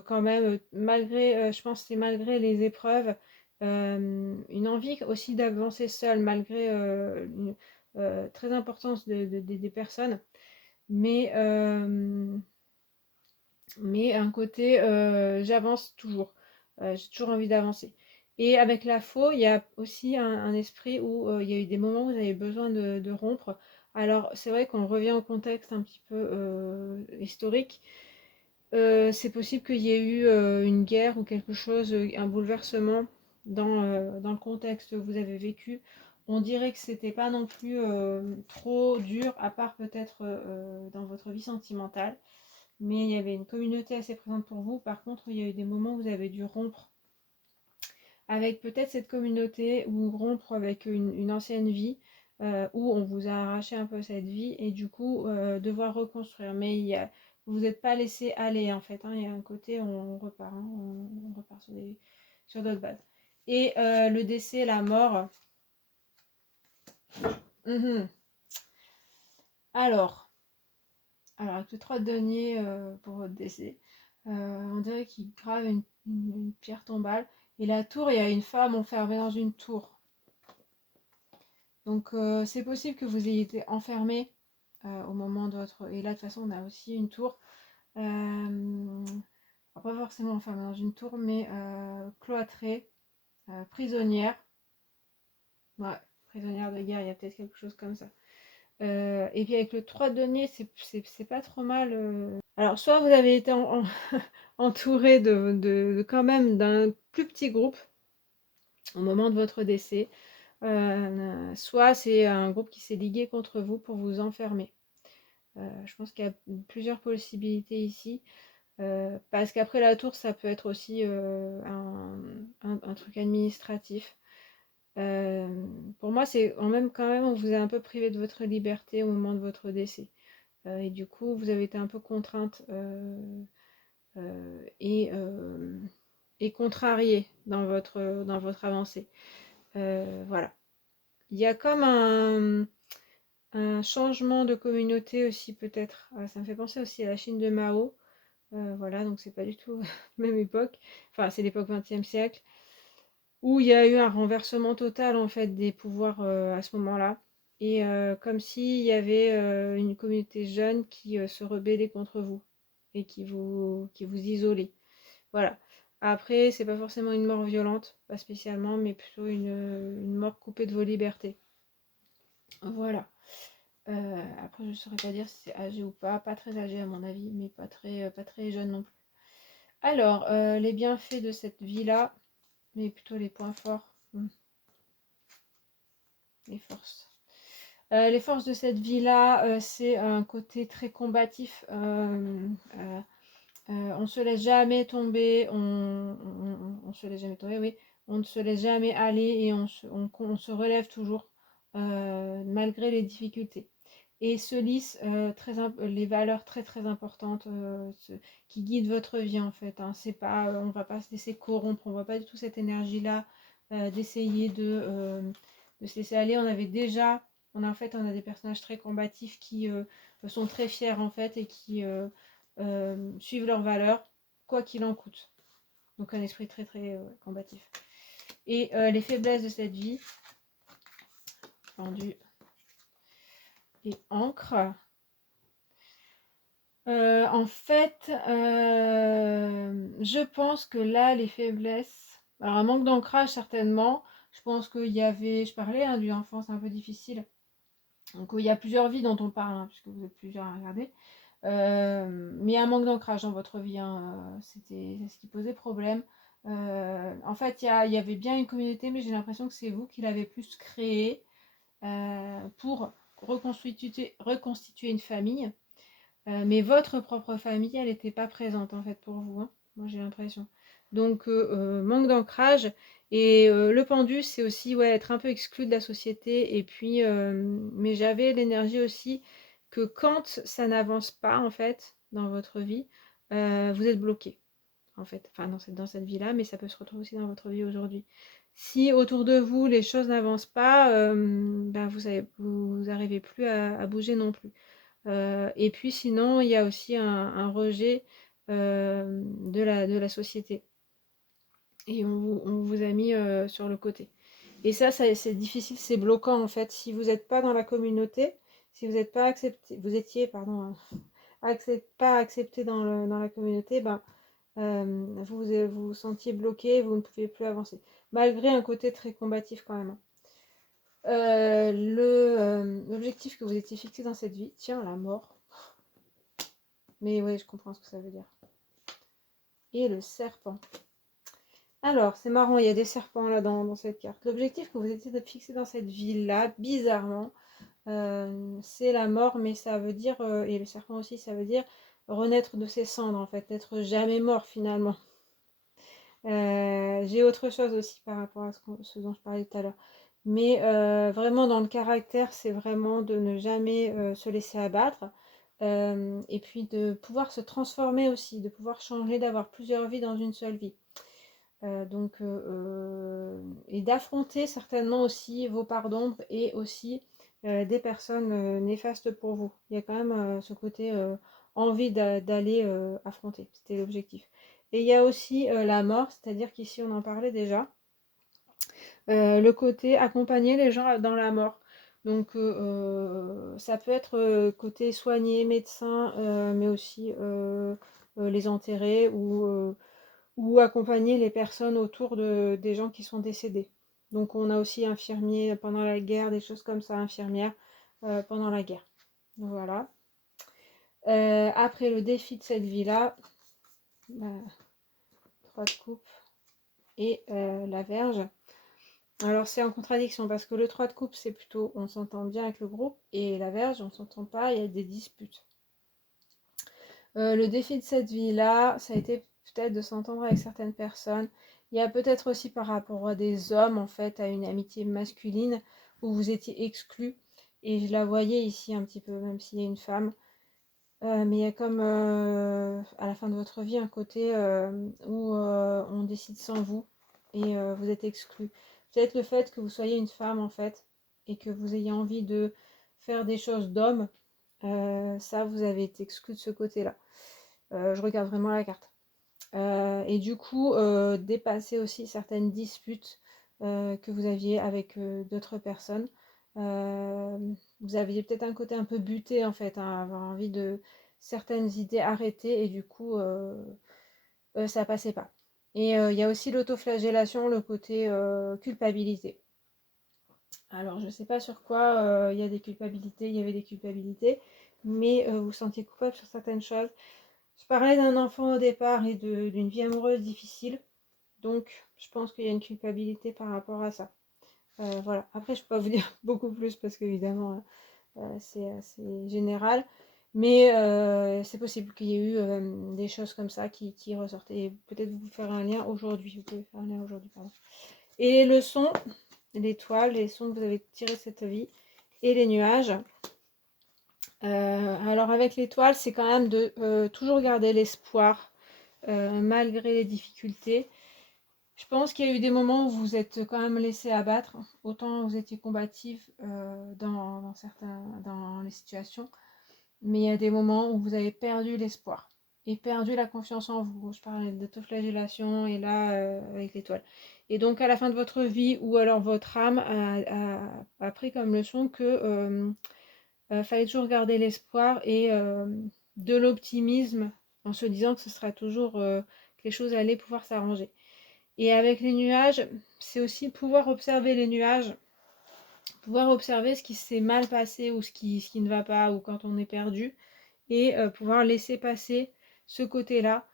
quand même, malgré, je pense que c'est malgré les épreuves, une envie aussi d'avancer seule, malgré une très importance des personnes. Mais, mais un côté j'avance toujours. J'ai toujours envie d'avancer. Et avec la faux, il y a aussi un esprit où il y a eu des moments où vous avez besoin de rompre. Alors, c'est vrai qu'on revient au contexte un petit peu historique. C'est possible qu'il y ait eu une guerre ou quelque chose, un bouleversement dans le contexte que vous avez vécu. On dirait que c'était pas non plus trop dur, à part peut-être dans votre vie sentimentale. Mais il y avait une communauté assez présente pour vous. Par contre, il y a eu des moments où vous avez dû rompre avec peut-être cette communauté ou rompre avec une ancienne vie où on vous a arraché un peu cette vie et du coup devoir reconstruire. Mais vous n'êtes pas laissé aller en fait, hein. Il y a un côté on repart, hein, on repart sur d'autres bases. Et le décès, la mort, Mhm. Alors, avec le 3 de denier pour votre décès, on dirait qu'il grave une pierre tombale. Et la tour, il y a une femme enfermée dans une tour. Donc c'est possible que vous ayez été enfermé au moment de votre... Et là, de toute façon, on a aussi une tour. Pas forcément enfermée dans une tour, mais cloîtrée, prisonnière. Ouais, prisonnière de guerre, il y a peut-être quelque chose comme ça. Et puis avec le 3 de denier, c'est pas trop mal. Alors, soit vous avez été entouré quand même d'un plus petit groupe au moment de votre décès, soit c'est un groupe qui s'est ligué contre vous pour vous enfermer. Je pense qu'il y a plusieurs possibilités ici. Parce qu'après la tour, ça peut être aussi un truc administratif. Pour moi, c'est quand même, on vous a un peu privé de votre liberté au moment de votre décès. Et du coup, vous avez été un peu contrainte euh, et, euh, et contrariée dans votre avancée. Voilà. Il y a comme un changement de communauté aussi peut-être. Ça me fait penser aussi à la Chine de Mao. Voilà, donc c'est pas du tout la même époque. Enfin, c'est l'époque 20e siècle où il y a eu un renversement total en fait des pouvoirs à ce moment-là. Et comme s'il y avait une communauté jeune qui se rebellait contre vous et qui vous isolait. Voilà. Après, c'est pas forcément une mort violente, pas spécialement, mais plutôt une mort coupée de vos libertés. Voilà. Après, je ne saurais pas dire si c'est âgé ou pas. Pas très âgé à mon avis, mais pas très jeune non plus. Alors, les bienfaits de cette vie-là, mais plutôt les points forts. Les forces. Les forces de cette vie-là, c'est un côté très combatif. On ne se laisse jamais tomber, on se laisse jamais tomber, oui. On ne se laisse jamais aller et on se relève toujours malgré les difficultés. Et se lissent les valeurs très très importantes qui guident votre vie en fait. Hein. C'est pas, on ne va pas se laisser corrompre, on ne voit pas du tout cette énergie-là d'essayer de se laisser aller. On a des personnages très combatifs qui sont très fiers en fait et qui suivent leurs valeurs, quoi qu'il en coûte. Donc un esprit très très combatif. Et les faiblesses de cette vie, pendu et encre. En fait, je pense que là, les faiblesses. Alors, un manque d'ancrage, certainement. Je pense qu'il y avait. Je parlais d'une enfance un peu difficile. Donc, il y a plusieurs vies dont on parle, hein, puisque vous êtes plusieurs à regarder. Mais un manque d'ancrage dans votre vie, hein, c'est ce qui posait problème. En fait, il y avait bien une communauté, mais j'ai l'impression que c'est vous qui l'avez plus créée pour reconstituer une famille. Mais votre propre famille, elle n'était pas présente en fait pour vous, hein. Moi j'ai l'impression. Donc manque d'ancrage. Et le pendu, c'est aussi ouais, être un peu exclu de la société. Et puis, mais j'avais l'énergie aussi que quand ça n'avance pas en fait dans votre vie, vous êtes bloqué en fait. Enfin dans cette vie-là, mais ça peut se retrouver aussi dans votre vie aujourd'hui. Si autour de vous les choses n'avancent pas, ben, vous n'arrivez plus à bouger non plus. Et puis sinon, il y a aussi un rejet de la société. Et on vous a mis sur le côté. Et ça c'est difficile, c'est bloquant en fait. Si vous n'êtes pas dans la communauté, si vous n'êtes pas accepté, vous étiez, pardon, hein, pas accepté dans la communauté, ben, vous vous sentiez bloqué, vous ne pouviez plus avancer. Malgré un côté très combatif quand même. Hein. L'objectif que vous étiez fixé dans cette vie, tiens, la mort. Mais oui, je comprends ce que ça veut dire. Et le serpent. Alors, c'est marrant, il y a des serpents là dans cette carte. L'objectif que vous étiez fixé dans cette ville-là, bizarrement, c'est la mort, mais ça veut dire, et le serpent aussi, ça veut dire renaître de ses cendres, en fait, n'être jamais mort finalement. J'ai autre chose aussi par rapport à ce dont je parlais tout à l'heure. Mais vraiment dans le caractère, c'est vraiment de ne jamais se laisser abattre. Et puis de pouvoir se transformer aussi, de pouvoir changer, d'avoir plusieurs vies dans une seule vie. Et d'affronter certainement aussi vos parts d'ombre et aussi des personnes néfastes pour vous. Il y a quand même ce côté envie d'aller affronter. C'était l'objectif. Et il y a aussi la mort, c'est-à-dire qu'ici on en parlait déjà. Le côté accompagner les gens dans la mort. Donc ça peut être côté soigner, médecin, mais aussi les enterrer ou accompagner les personnes autour des gens qui sont décédés. Donc on a aussi infirmiers pendant la guerre, des choses comme ça, infirmières pendant la guerre. Voilà. Après le défi de cette vie-là, 3 de coupe et la Vierge. Alors c'est en contradiction parce que le 3 de coupe c'est plutôt on s'entend bien avec le groupe et la Vierge on s'entend pas, il y a des disputes. Le défi de cette vie-là, ça a été peut-être de s'entendre avec certaines personnes. Il y a peut-être aussi par rapport à des hommes en fait, à une amitié masculine où vous étiez exclus. Et je la voyais ici un petit peu, même s'il y a une femme. Mais il y a comme à la fin de votre vie un côté où on décide sans vous et vous êtes exclu. Peut-être le fait que vous soyez une femme en fait et que vous ayez envie de faire des choses d'homme, ça vous avez été exclu de ce côté-là. Je regarde vraiment la carte. Et du coup, dépasser aussi certaines disputes que vous aviez avec d'autres personnes. Vous aviez peut-être un côté un peu buté en fait, hein, avoir envie de certaines idées arrêtées et du coup ça passait pas. Et il y a aussi l'autoflagellation, le côté culpabilité. Alors je sais pas sur quoi il y a des culpabilités, il y avait des culpabilités, mais vous vous sentiez coupable sur certaines choses. Je parlais d'un enfant au départ et d'une vie amoureuse difficile, donc je pense qu'il y a une culpabilité par rapport à ça. Voilà. Après, je peux pas vous dire beaucoup plus parce qu'évidemment, c'est assez général. Mais c'est possible qu'il y ait eu des choses comme ça qui ressortent. Et peut-être vous faire un lien aujourd'hui. Vous pouvez faire un lien aujourd'hui, pardon. Et les leçons, l'étoile, les leçons que vous avez tirées de cette vie et les nuages. Alors avec l'étoile, c'est quand même de toujours garder l'espoir malgré les difficultés. Je pense qu'il y a eu des moments où vous vous êtes quand même laissé abattre, autant vous étiez combatif dans les situations, mais il y a des moments où vous avez perdu l'espoir et perdu la confiance en vous. Je parlais d'autoflagellation et là avec l'étoile. Et donc à la fin de votre vie ou alors votre âme a pris comme leçon que fallait toujours garder l'espoir et de l'optimisme en se disant que ce sera toujours que les choses allaient pouvoir s'arranger. Et avec les nuages, c'est aussi pouvoir observer les nuages, pouvoir observer ce qui s'est mal passé ou ce qui ne va pas ou quand on est perdu et pouvoir laisser passer ce côté-là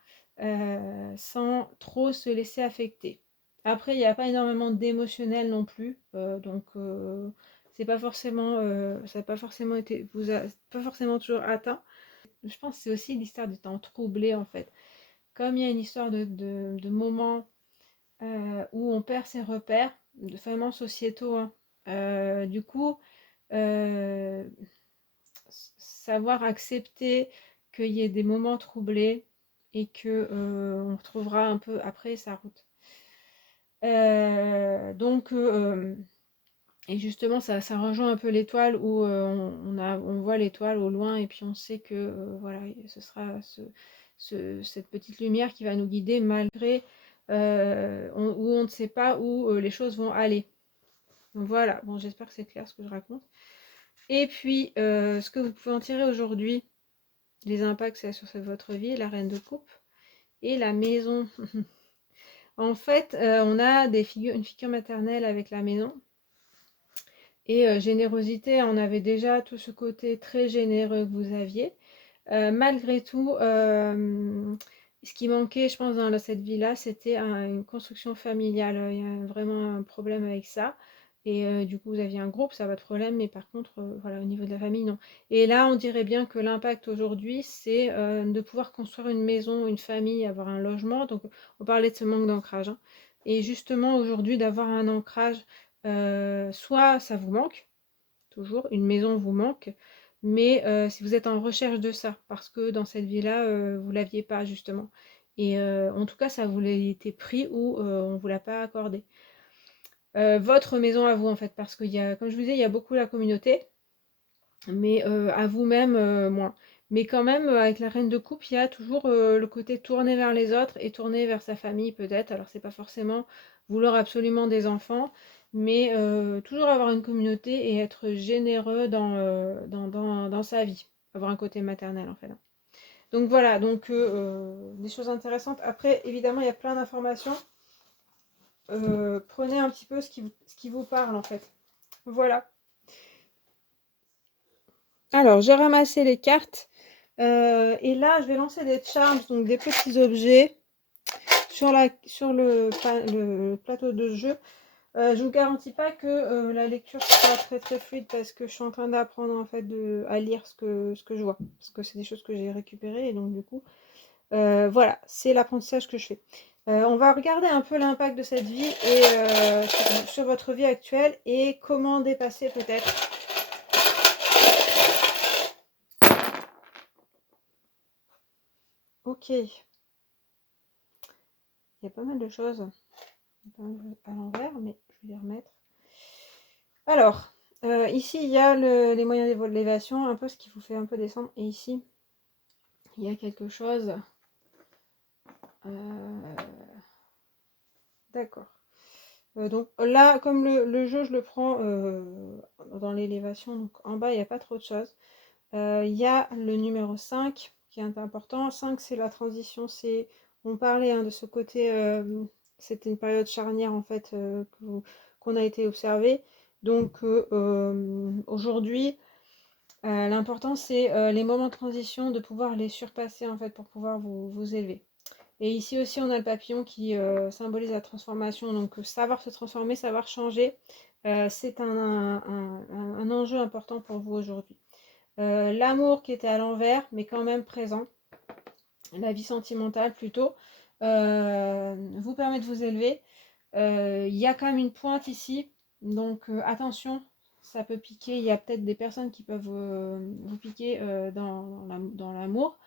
sans trop se laisser affecter. Après, il n'y a pas énormément d'émotionnel non plus, donc c'est pas forcément, ça n'a pas forcément été, vous a pas forcément toujours atteint. Je pense que c'est aussi l'histoire du temps troublé en fait. Comme il y a une histoire de moments où on perd ses repères, vraiment sociétaux, hein. Du coup, euh, savoir accepter qu'il y ait des moments troublés et que on retrouvera un peu après sa route. Donc, et justement, ça rejoint un peu l'étoile où on voit l'étoile au loin et puis on sait que voilà, ce sera cette petite lumière qui va nous guider malgré où on ne sait pas où les choses vont aller. Donc voilà, bon, j'espère que c'est clair ce que je raconte. Et puis, ce que vous pouvez en tirer aujourd'hui, les impacts c'est sur votre vie, la reine de coupe et la maison. En fait, on a une figure maternelle avec la maison. Et générosité, on avait déjà tout ce côté très généreux que vous aviez. Malgré tout, ce qui manquait, je pense, dans cette vie-là, c'était une construction familiale. Il y a vraiment un problème avec ça. Et du coup, vous aviez un groupe, ça pas de problème, mais par contre, voilà, au niveau de la famille, non. Et là, on dirait bien que l'impact aujourd'hui, c'est de pouvoir construire une maison, une famille, avoir un logement. Donc, on parlait de ce manque d'ancrage, hein. Et justement, aujourd'hui, d'avoir un ancrage, soit ça vous manque, toujours, une maison vous manque, mais si vous êtes en recherche de ça, parce que dans cette vie-là, vous l'aviez pas justement. Et en tout cas, ça vous a été pris ou on vous l'a pas accordé. Votre maison à vous en fait, parce qu'il y a, comme je vous disais, il y a beaucoup la communauté. mais à vous-même, moins. Mais quand même, avec la reine de coupe, il y a toujours le côté tourné vers les autres et tourné vers sa famille peut-être. Alors c'est pas forcément vouloir absolument des enfants, mais toujours avoir une communauté et être généreux dans sa vie. Avoir un côté maternel en fait, hein. Donc voilà, donc des choses intéressantes. Après, évidemment, il y a plein d'informations. Prenez un petit peu ce qui vous parle en fait. Voilà. Alors, j'ai ramassé les cartes. Et là, je vais lancer des charms, donc des petits objets sur le plateau de jeu. Je vous garantis pas que la lecture sera très très fluide parce que je suis en train d'apprendre en fait à lire ce que je vois. Parce que c'est des choses que j'ai récupérées et donc du coup, voilà, c'est l'apprentissage que je fais. On va regarder un peu l'impact de cette vie et sur votre vie actuelle et comment dépasser peut-être. Ok, il y a pas mal de choses à l'envers, mais je vais les remettre. Alors, ici, il y a les moyens d'élévation, un peu ce qui vous fait un peu descendre. Et ici, il y a quelque chose. D'accord. Donc là, comme le jeu, je le prends dans l'élévation, donc en bas, il n'y a pas trop de choses. Il y a le numéro 5 qui est important. 5, c'est la transition. On parlait de ce côté, c'était une période charnière en fait qu'on a été observé. Donc aujourd'hui, l'important c'est les moments de transition, de pouvoir les surpasser en fait pour pouvoir vous élever. Et ici aussi on a le papillon qui symbolise la transformation, donc savoir se transformer, savoir changer, c'est un enjeu important pour vous aujourd'hui. L'amour qui était à l'envers, mais quand même présent, la vie sentimentale plutôt, vous permet de vous élever. Il y a quand même une pointe ici, donc attention, ça peut piquer. Il y a peut-être des personnes qui peuvent vous piquer dans l'amour.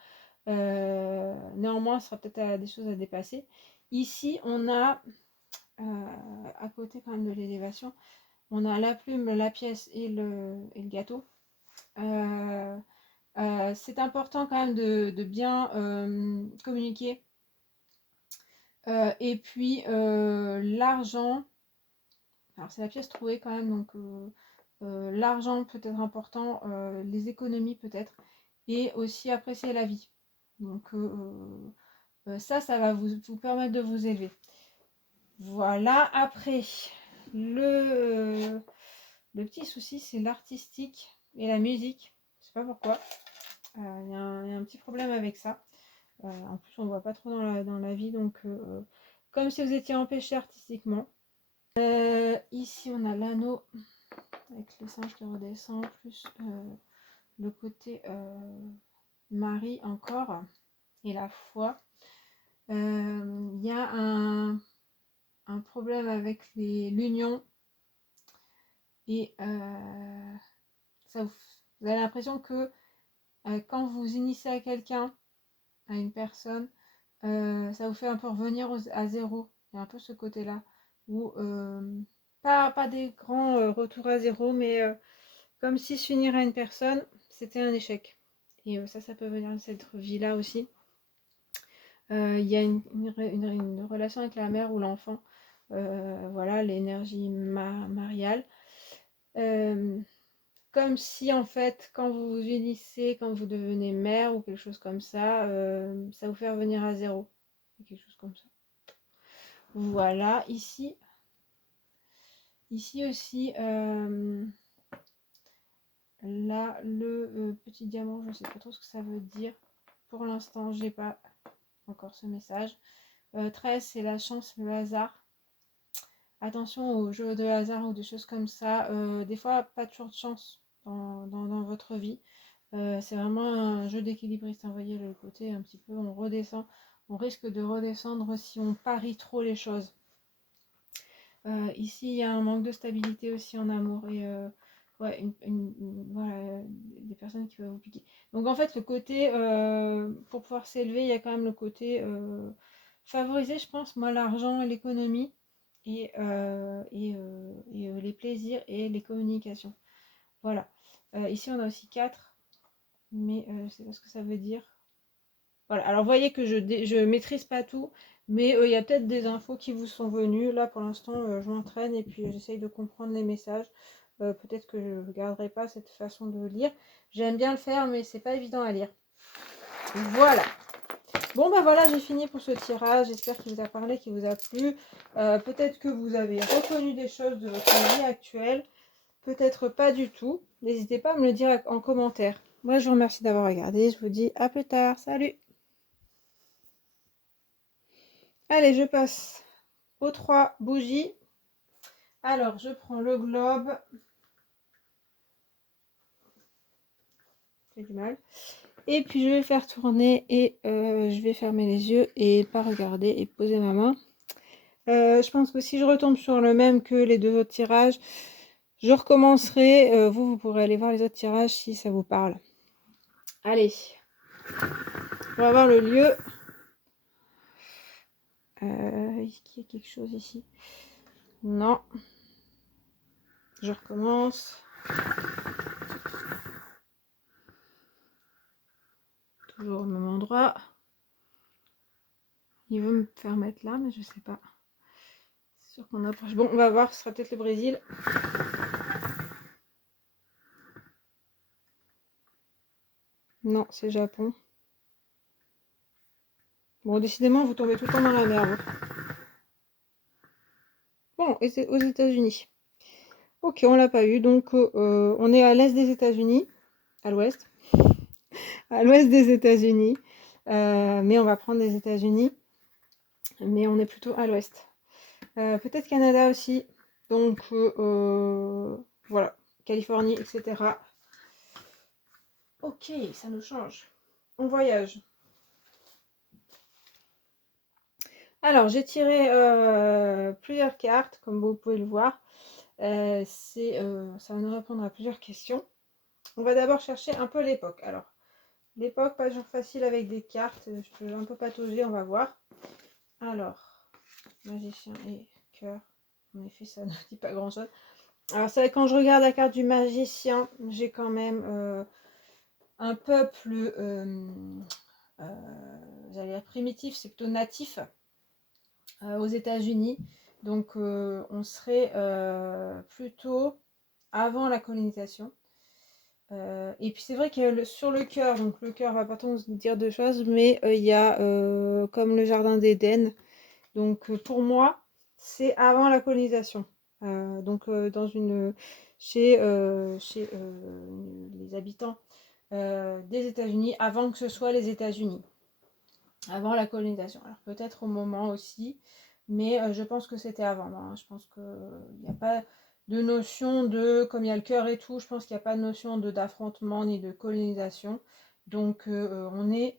Néanmoins, ce sera peut-être des choses à dépasser. Ici, on a, à côté quand même de l'élévation, on a la plume, la pièce et le gâteau. C'est important quand même de bien communiquer. Et puis l'argent, alors c'est la pièce trouvée quand même, donc l'argent peut être important, les économies peut-être, et aussi apprécier la vie. Donc ça va vous permettre de vous élever. Voilà, après, le petit souci, c'est l'artistique et la musique. Je sais pas pourquoi. Il y a un petit problème avec ça. En plus, on ne voit pas trop dans la vie, donc comme si vous étiez empêché artistiquement. Ici, on a l'anneau avec le singe qui redescend, plus le côté Marie encore, et la foi. Il y a un problème avec l'union, et vous avez l'impression que quand vous initiez à quelqu'un, à une personne, ça vous fait un peu revenir à zéro. Il y a un peu ce côté-là, où pas des grands retours à zéro, mais comme si s'unir à une personne, c'était un échec. Et ça peut venir de cette vie-là aussi. Il y a une relation avec la mère ou l'enfant. Voilà, l'énergie mariale. Comme si en fait, quand vous vous unissez, quand vous devenez mère ou quelque chose comme ça vous fait revenir à zéro. Quelque chose comme ça. Voilà, ici aussi, là, le petit diamant, je ne sais pas trop ce que ça veut dire. Pour l'instant, j'ai pas encore ce message. 13, c'est la chance, le hasard. Attention aux jeux de hasard ou des choses comme ça. Des fois, pas toujours de chance dans votre vie. C'est vraiment un jeu d'équilibriste. Vous voyez le côté un petit peu, on redescend. On risque de redescendre si on parie trop les choses. Ici, il y a un manque de stabilité aussi en amour. Et ouais, voilà, des personnes qui peuvent vous piquer. Donc en fait, le côté, pour pouvoir s'élever, il y a quand même le côté favoriser, je pense, moi, l'argent et l'économie et les plaisirs et les communications. Voilà. Ici, on a aussi 4, mais je ne sais pas ce que ça veut dire. Voilà, alors vous voyez que je ne maîtrise pas tout, mais il y a peut-être des infos qui vous sont venues. Là, pour l'instant, je m'entraîne et puis j'essaye de comprendre les messages. Peut-être que je ne garderai pas cette façon de lire. J'aime bien le faire, mais c'est pas évident à lire. Voilà. Bon, bah voilà, j'ai fini pour ce tirage. J'espère qu'il vous a parlé, qu'il vous a plu. Peut-être que vous avez reconnu des choses de votre vie actuelle. Peut-être pas du tout. N'hésitez pas à me le dire en commentaire. Moi, je vous remercie d'avoir regardé. Je vous dis à plus tard. Salut! Allez, je passe aux 3 bougies. Alors, je prends le globe. J'ai du mal. Et puis, je vais faire tourner et je vais fermer les yeux et pas regarder et poser ma main. Je pense que si je retombe sur le même que les 2 autres tirages, je recommencerai. Vous pourrez aller voir les autres tirages si ça vous parle. Allez, on va voir le lieu. Est-ce qu'il y a quelque chose ici? Non. Je recommence. Toujours au même endroit. Il veut me faire mettre là, mais je sais pas. C'est sûr qu'on approche. Bon, on va voir, ce sera peut-être le Brésil. Non, c'est Japon. Bon, décidément, vous tombez tout le temps dans la merde. Bon, et c'est aux États-Unis. Ok, on l'a pas eu, donc on est à l'est des États-Unis, à l'ouest, à l'ouest des États-Unis, mais on va prendre les États-Unis, mais on est plutôt à l'ouest. Peut-être Canada aussi, donc voilà, Californie, etc. Ok, ça nous change. On voyage. Alors, j'ai tiré plusieurs cartes, comme vous pouvez le voir. Ça va nous répondre à plusieurs questions. On va d'abord chercher un peu l'époque. Alors, l'époque, pas toujours facile avec des cartes. Je peux un peu patauger, on va voir. Alors, magicien et cœur. En effet, ça ne dit pas grand-chose. Alors, c'est vrai, quand je regarde la carte du magicien, j'ai quand même un peuple, j'allais dire primitif, c'est plutôt natif aux États-Unis. Donc, on serait plutôt avant la colonisation. Et puis c'est vrai que sur le cœur, donc le cœur va pas tant dire de choses, mais il y a comme le jardin d'Éden. Donc pour moi, c'est avant la colonisation. Donc dans chez les habitants des États-Unis, avant que ce soit les États-Unis, avant la colonisation. Alors peut-être au moment aussi, mais je pense que c'était avant. Hein. Je pense qu'il n'y a pas de notion de, comme il y a le cœur et tout, je pense qu'il n'y a pas de notion d'affrontement ni de colonisation. Donc on est,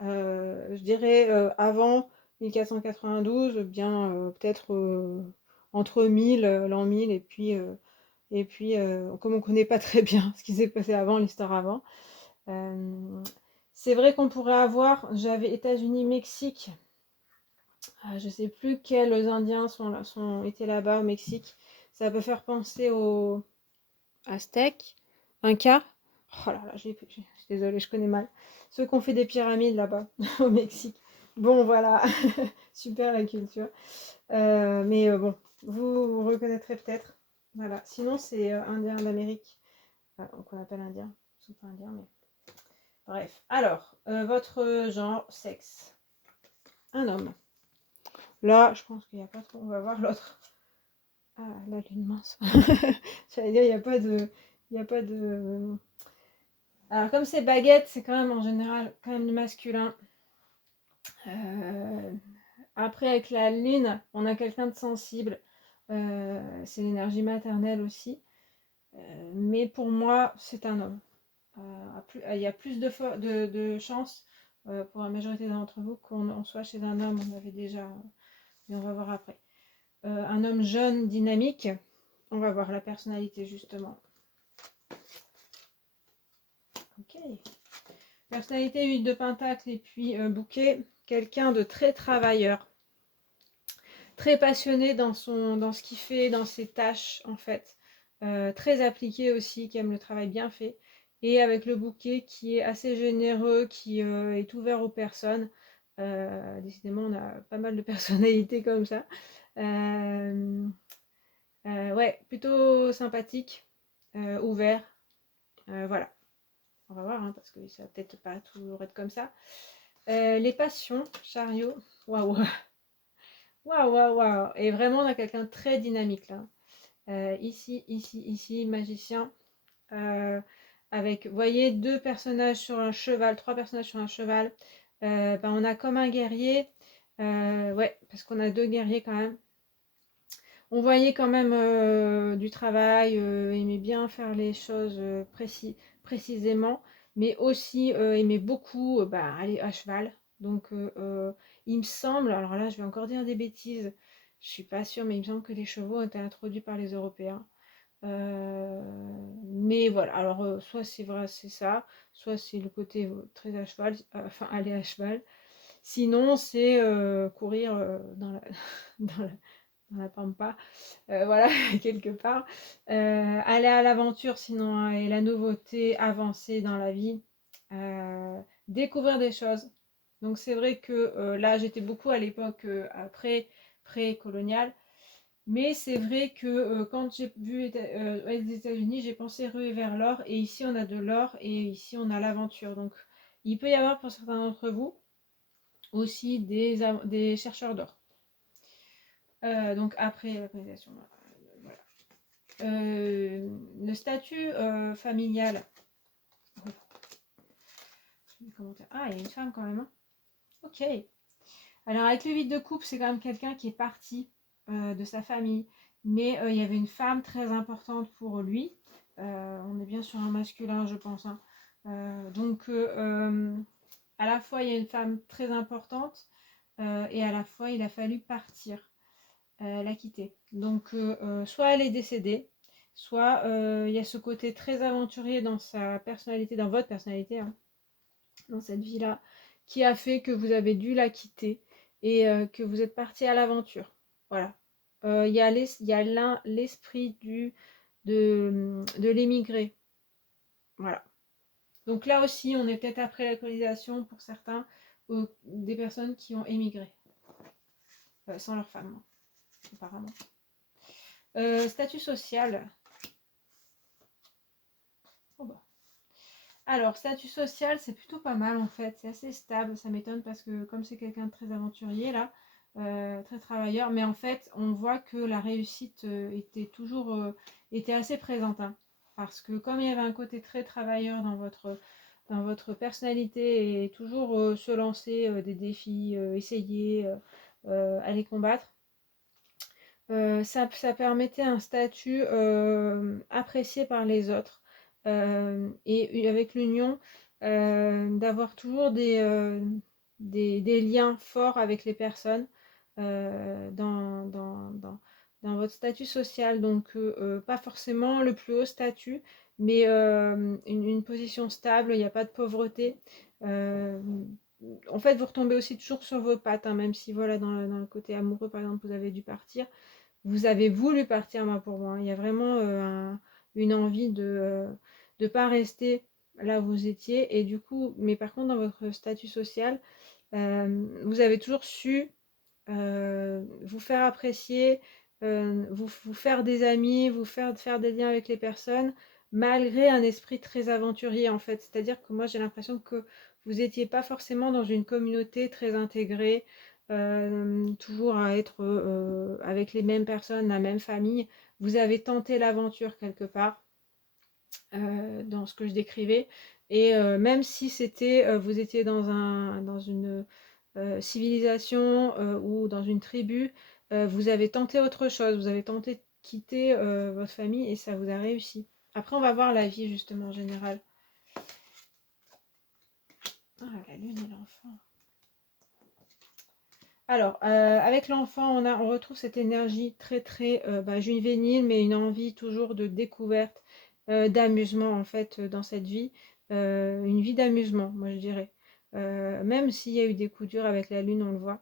je dirais, avant 1492, bien peut-être entre 1000, l'an 1000, et puis comme on ne connaît pas très bien ce qui s'est passé avant, l'histoire avant. C'est vrai qu'on pourrait avoir, j'avais États-Unis, Mexique, je ne sais plus quels Indiens étaient là-bas au Mexique. Ça peut faire penser aux Aztèques, Incas. Oh là là, je suis désolée, je connais mal. Ceux qui ont fait des pyramides là-bas au Mexique. Bon, voilà, super la culture. Mais bon, vous reconnaîtrez peut-être. Voilà. Sinon, c'est Indien d'Amérique. Enfin, qu'on appelle Indien. Ils sont pas indiens, mais. Bref. Alors, votre genre, sexe. Un homme. Là, je pense qu'il n'y a pas trop. On va voir l'autre. Ah, la lune mince. J'allais dire, il n'y a pas de. Il n'y a pas de. Alors, comme c'est baguette, c'est quand même en général quand même du masculin. Après, avec la lune, on a quelqu'un de sensible. C'est l'énergie maternelle aussi. Mais pour moi, c'est un homme. Il y a plus de chances pour la majorité d'entre vous qu'on soit chez un homme. On avait déjà. Mais on va voir après. Un homme jeune, dynamique. On va voir la personnalité justement. Ok. Personnalité 8 de pentacle et puis bouquet. Quelqu'un de très travailleur. Très passionné dans ce qu'il fait, dans ses tâches en fait. très appliqué aussi, qui aime le travail bien fait, et avec le bouquet qui est assez généreux, qui est ouvert aux personnes. Décidément, on a pas mal de personnalités comme ça. Ouais, plutôt sympathique, ouvert. Voilà, on va voir, hein, parce que ça va peut-être pas toujours être comme ça. Les passions, chariot, waouh, waouh, waouh, waouh. Et vraiment, on a quelqu'un de très dynamique là. Ici, magicien. Avec, vous voyez, deux personnages sur un cheval, trois personnages sur un cheval. Ben, on a comme un guerrier. Ouais, parce qu'on a deux guerriers quand même. On voyait quand même du travail, aimait bien faire les choses précisément, mais aussi aimait beaucoup bah, aller à cheval. Donc il me semble, alors là je vais encore dire des bêtises, je suis pas sûre, mais il me semble que les chevaux ont été introduits par les Européens. Mais voilà, alors soit c'est vrai, c'est ça, soit c'est le côté très à cheval, enfin aller à cheval. Sinon, c'est courir dans la, dans la pampa, voilà, quelque part. Aller à l'aventure, sinon, hein, et la nouveauté, avancer dans la vie, découvrir des choses. Donc c'est vrai que là, j'étais beaucoup à l'époque pré-coloniale. Mais c'est vrai que quand j'ai vu les États-Unis, j'ai pensé ruer vers l'or. Et ici, on a de l'or et ici, on a l'aventure. Donc, il peut y avoir pour certains d'entre vous aussi des chercheurs d'or. Donc, après la colonisation, voilà. Le statut familial. Ah, il y a une femme quand même. Hein. Ok. Alors, avec le vide de coupe, c'est quand même quelqu'un qui est parti de sa famille. Mais il y avait une femme très importante pour lui. On est bien sur un masculin, je pense. Hein. Donc, à la fois, il y a une femme très importante et à la fois, il a fallu partir, la quitter. Donc, soit elle est décédée, soit il y a ce côté très aventurier dans sa personnalité, dans votre personnalité, hein, dans cette vie-là, qui a fait que vous avez dû la quitter et que vous êtes parti à l'aventure. Voilà. Il y a l'esprit de l'émigré. Voilà. Donc là aussi, on est peut-être après la colonisation pour certains, des personnes qui ont émigré, sans leur femme, apparemment. Statut social. Oh bah. Alors, statut social, c'est plutôt pas mal en fait, c'est assez stable, ça m'étonne parce que comme c'est quelqu'un de très aventurier là, très travailleur, mais en fait, on voit que la réussite était assez présente, hein, parce que comme il y avait un côté très travailleur dans votre personnalité et toujours se lancer des défis, essayer, aller combattre, ça permettait un statut apprécié par les autres. Et avec l'union, d'avoir toujours des liens forts avec les personnes dans votre statut social. Donc, pas forcément le plus haut statut, mais une position stable, il n'y a pas de pauvreté. Euh, En fait, vous retombez aussi toujours sur vos pattes, hein, même si voilà, dans le côté amoureux, par exemple, vous avez dû partir. Vous avez voulu partir, moi, pour moi. Il y a vraiment une envie de ne pas rester là où vous étiez. Et du coup, mais par contre, dans votre statut social, vous avez toujours su vous faire apprécier, vous faire des amis, faire des liens avec les personnes, malgré un esprit très aventurier, en fait. C'est-à-dire que moi, j'ai l'impression que vous n'étiez pas forcément dans une communauté très intégrée, toujours à être avec les mêmes personnes, la même famille. Vous avez tenté l'aventure quelque part dans ce que je décrivais. Et même si vous étiez dans une civilisation ou dans une tribu, vous avez tenté autre chose, vous avez tenté de quitter votre famille et ça vous a réussi. Après, on va voir la vie justement en général. Ah, la lune et l'enfant. Alors, avec l'enfant, on retrouve cette énergie très très juvénile, mais une envie toujours de découverte, d'amusement en fait dans cette vie. Une vie d'amusement, moi je dirais. Même s'il y a eu des coups durs avec la lune, on le voit.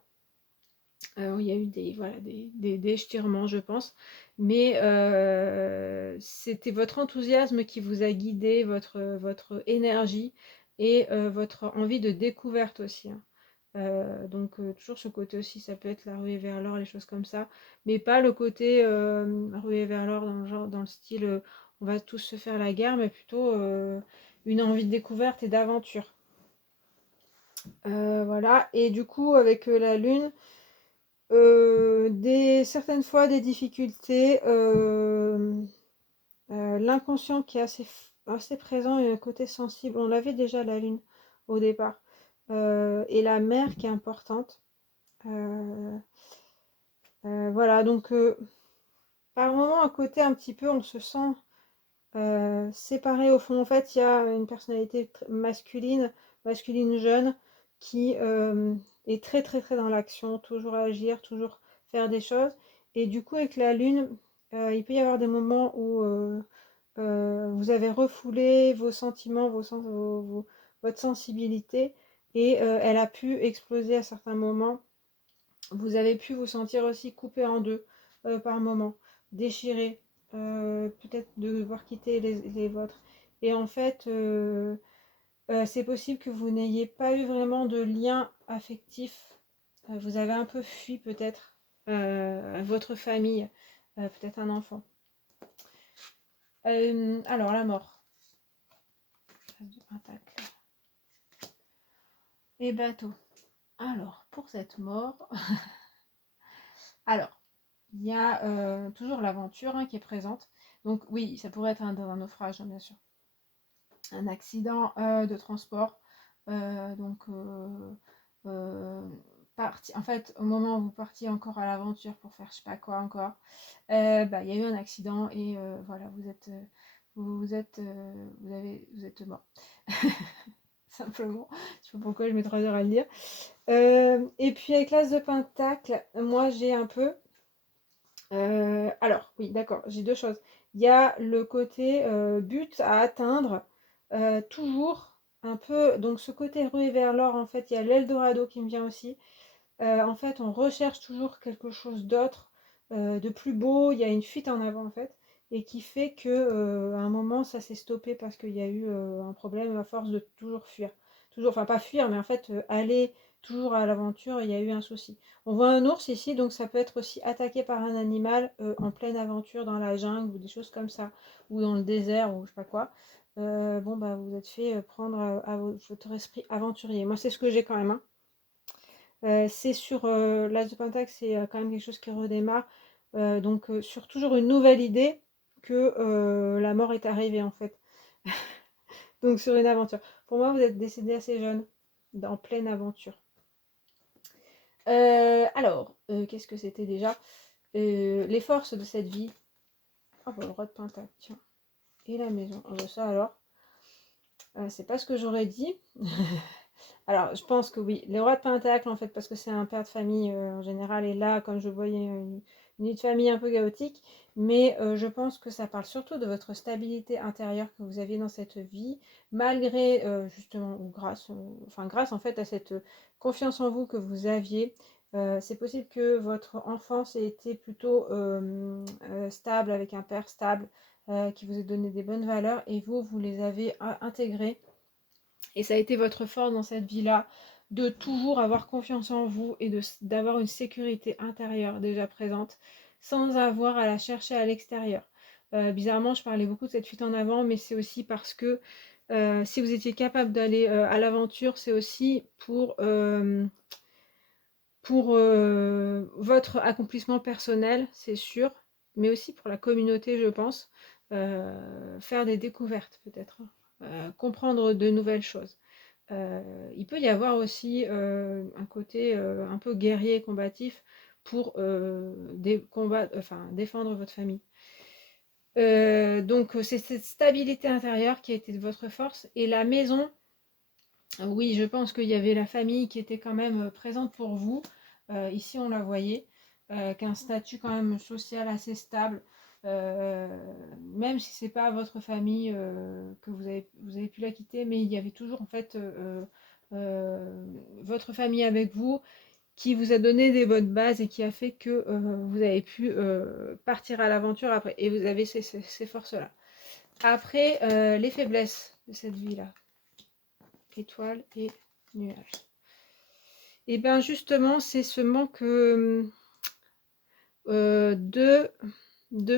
Il y a eu voilà, des déchirements, je pense. Mais c'était votre enthousiasme qui vous a guidé, votre énergie et votre envie de découverte aussi, hein. Donc toujours ce côté aussi, ça peut être la ruée vers l'or, les choses comme ça, mais pas le côté ruée vers l'or dans le genre, dans le style on va tous se faire la guerre, mais plutôt une envie de découverte et d'aventure. Voilà, et du coup avec la lune, certaines fois des difficultés, l'inconscient qui est assez présent et un côté sensible. On l'avait déjà la lune au départ. Et la mer qui est importante. Euh, voilà, donc par moment à côté un petit peu on se sent séparé au fond. En fait, il y a une personnalité masculine jeune, qui est très très très dans l'action, toujours agir, toujours faire des choses. Et du coup, avec la lune, il peut y avoir des moments où vous avez refoulé vos sentiments, votre sensibilité, et elle a pu exploser à certains moments. Vous avez pu vous sentir aussi coupé en deux par moments, déchiré, peut-être de devoir quitter les vôtres. Et en fait, c'est possible que vous n'ayez pas eu vraiment de lien affectif. Vous avez un peu fui peut-être votre famille, peut-être un enfant. Alors, la mort. Et bateau. Alors, pour cette mort, alors, il y a toujours l'aventure, hein, qui est présente. Donc oui, ça pourrait être dans un naufrage, hein, bien sûr. Un accident de transport. Donc, en fait, au moment où vous partiez encore à l'aventure pour faire je sais pas quoi encore, bah, il y a eu un accident et voilà, vous êtes mort. Simplement. Je sais pas pourquoi je mets 3 heures à le dire. Et puis avec l'as de pentacle, moi j'ai un peu. Alors, oui, d'accord, j'ai deux choses. Il y a le côté but à atteindre, toujours un peu. Donc, ce côté ruée vers l'or, en fait, il y a l'Eldorado qui me vient aussi. En fait, on recherche toujours quelque chose d'autre, de plus beau. Il y a une fuite en avant, en fait, et qui fait que à un moment, ça s'est stoppé parce qu'il y a eu un problème à force de toujours fuir. Toujours, enfin, pas fuir, mais en fait, aller toujours à l'aventure, il y a eu un souci. On voit un ours ici, donc ça peut être aussi attaqué par un animal en pleine aventure dans la jungle ou des choses comme ça, ou dans le désert ou je sais pas quoi. Bon, bah, vous êtes fait prendre à votre esprit aventurier. Moi, c'est ce que j'ai quand même, hein. C'est sur l'As de Pentacle, c'est quand même quelque chose qui redémarre. Donc sur toujours une nouvelle idée que la mort est arrivée en fait. Donc sur une aventure. Pour moi, vous êtes décédé assez jeune, en pleine aventure. Alors, qu'est-ce que c'était déjà? Les forces de cette vie. Oh, bah, le roi de Pentacle, tiens. Et la maison. Oh, bah, ça alors. C'est pas ce que j'aurais dit. Alors, je pense que oui, le roi de Pentacle, en fait, parce que c'est un père de famille en général, et là, comme je voyais une vie de famille un peu chaotique, mais je pense que ça parle surtout de votre stabilité intérieure que vous aviez dans cette vie, malgré justement, ou grâce, enfin grâce en fait à cette confiance en vous que vous aviez. C'est possible que votre enfance ait été plutôt stable, avec un père stable, qui vous ait donné des bonnes valeurs, et vous les avez intégrées. Et ça a été votre force dans cette vie-là, de toujours avoir confiance en vous et d'avoir une sécurité intérieure déjà présente, sans avoir à la chercher à l'extérieur. Bizarrement, je parlais beaucoup de cette fuite en avant, mais c'est aussi parce que si vous étiez capable d'aller à l'aventure, c'est aussi pour votre accomplissement personnel, c'est sûr, mais aussi pour la communauté, je pense. Faire des découvertes peut-être, comprendre de nouvelles choses. Il peut y avoir aussi un côté un peu guerrier, combatif pour défendre votre famille. Donc c'est cette stabilité intérieure qui a été de votre force. Et la maison, oui, je pense qu'il y avait la famille qui était quand même présente pour vous. Ici, on la voyait, qu'un statut quand même social assez stable. Euh, Même si c'est pas votre famille que vous avez pu la quitter, mais il y avait toujours en fait votre famille avec vous. qui vous a donné des bonnes bases et qui a fait que vous avez pu partir à l'aventure après. Et vous avez ces forces-là. Après, les faiblesses de cette vie-là. Étoile et nuage. Et bien justement, c'est ce manque de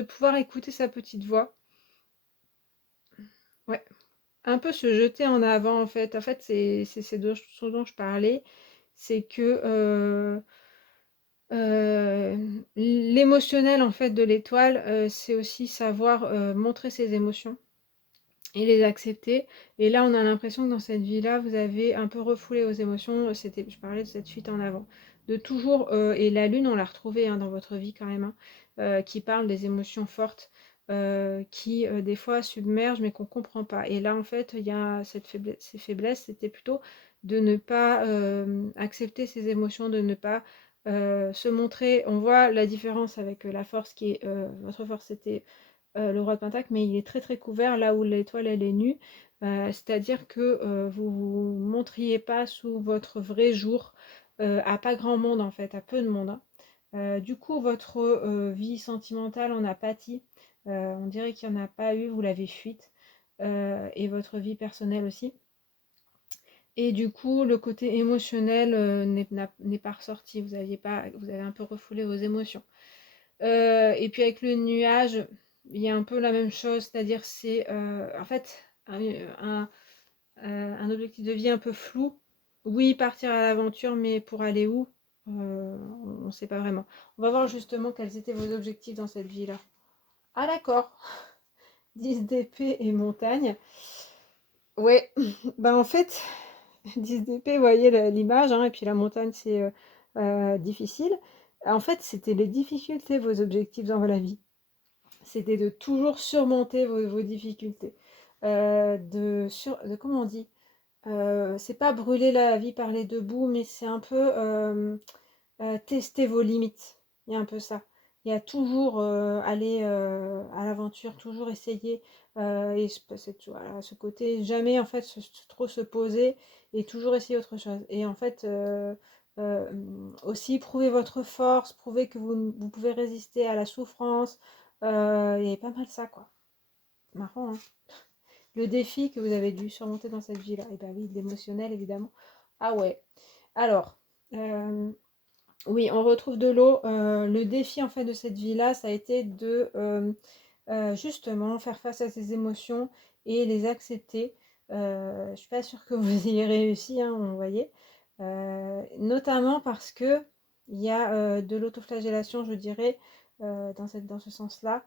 pouvoir écouter sa petite voix. Ouais. Un peu se jeter en avant en fait. En fait, c'est ce dont je parlais. C'est que l'émotionnel en fait de l'étoile, c'est aussi savoir montrer ses émotions et les accepter. Et là, on a l'impression que dans cette vie-là, vous avez un peu refoulé vos émotions. Je parlais de cette fuite en avant. De toujours, et la lune, on l'a retrouvée hein, dans votre vie quand même, hein, qui parle des émotions fortes, qui des fois submergent mais qu'on ne comprend pas. Et là, en fait, il y a ces faiblesses, c'était plutôt de ne pas accepter ces émotions, de ne pas se montrer. On voit la différence avec la force qui est, votre force, c'était le roi de Pentacle, mais il est très très couvert là où l'étoile elle est nue. C'est-à-dire que vous vous montriez pas sous votre vrai jour à pas grand monde en fait, à peu de monde. Hein. Du coup, votre vie sentimentale en a pâti. On dirait qu'il n'y en a pas eu, vous l'avez fuite. Et votre vie personnelle aussi. Et du coup, le côté émotionnel n'est pas ressorti. Vous avez un peu refoulé vos émotions. Et puis avec le nuage, il y a un peu la même chose, c'est-à-dire c'est en fait un objectif de vie un peu flou. Oui, partir à l'aventure, mais pour aller où on ne sait pas vraiment. On va voir justement quels étaient vos objectifs dans cette vie-là. Ah d'accord, 10 d'épée et montagne. Ouais, bah en fait, 10 d'épée, vous voyez l'image, hein, et puis la montagne c'est difficile. En fait, c'était les difficultés, vos objectifs dans la vie. C'était de toujours surmonter vos difficultés. Comment on dit c'est pas brûler la vie par les deux bouts, mais c'est un peu tester vos limites. Il y a un peu ça. Il y a toujours aller à l'aventure, toujours essayer. Et voilà, ce côté, jamais en fait trop se poser et toujours essayer autre chose. Et en fait, euh, aussi prouver votre force, prouver que vous pouvez résister à la souffrance. Il y avait pas mal ça, quoi. Marrant, hein. Le défi que vous avez dû surmonter dans cette vie-là. Et ben oui, l'émotionnel, évidemment. Ah ouais. Alors, oui, on retrouve de l'eau. Le défi, en fait, de cette vie-là, ça a été de, justement, faire face à ses émotions et les accepter. Je suis pas sûre que vous ayez réussi, hein, vous voyez. Notamment parce que il y a de l'autoflagellation, je dirais, dans ce sens-là.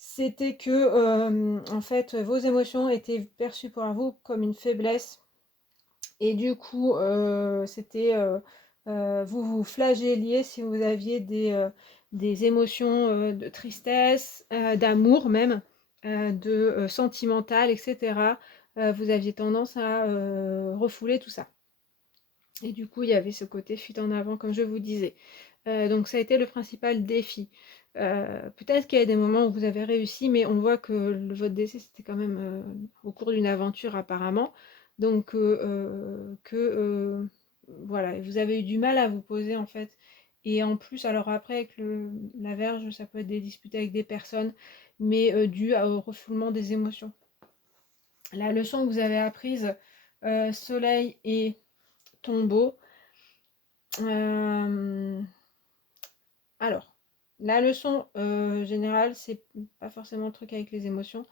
C'était que, en fait, vos émotions étaient perçues par vous comme une faiblesse et du coup, c'était, vous vous flagelliez si vous aviez des émotions, de tristesse, d'amour même, de, sentimental et cetera. Vous aviez tendance à, refouler tout ça et du coup, il y avait ce côté fuite en avant comme je vous disais. Donc ça a été le principal défi. Peut-être qu'il y a des moments où vous avez réussi, mais on voit que votre décès, c'était quand même au cours d'une aventure apparemment. Donc voilà, vous avez eu du mal à vous poser en fait. Et en plus, alors après, avec la verge, ça peut être des disputes avec des personnes, mais dû au refoulement des émotions. La leçon que vous avez apprise, soleil et tombeau. Alors, la leçon générale, c'est pas forcément le truc avec les émotions.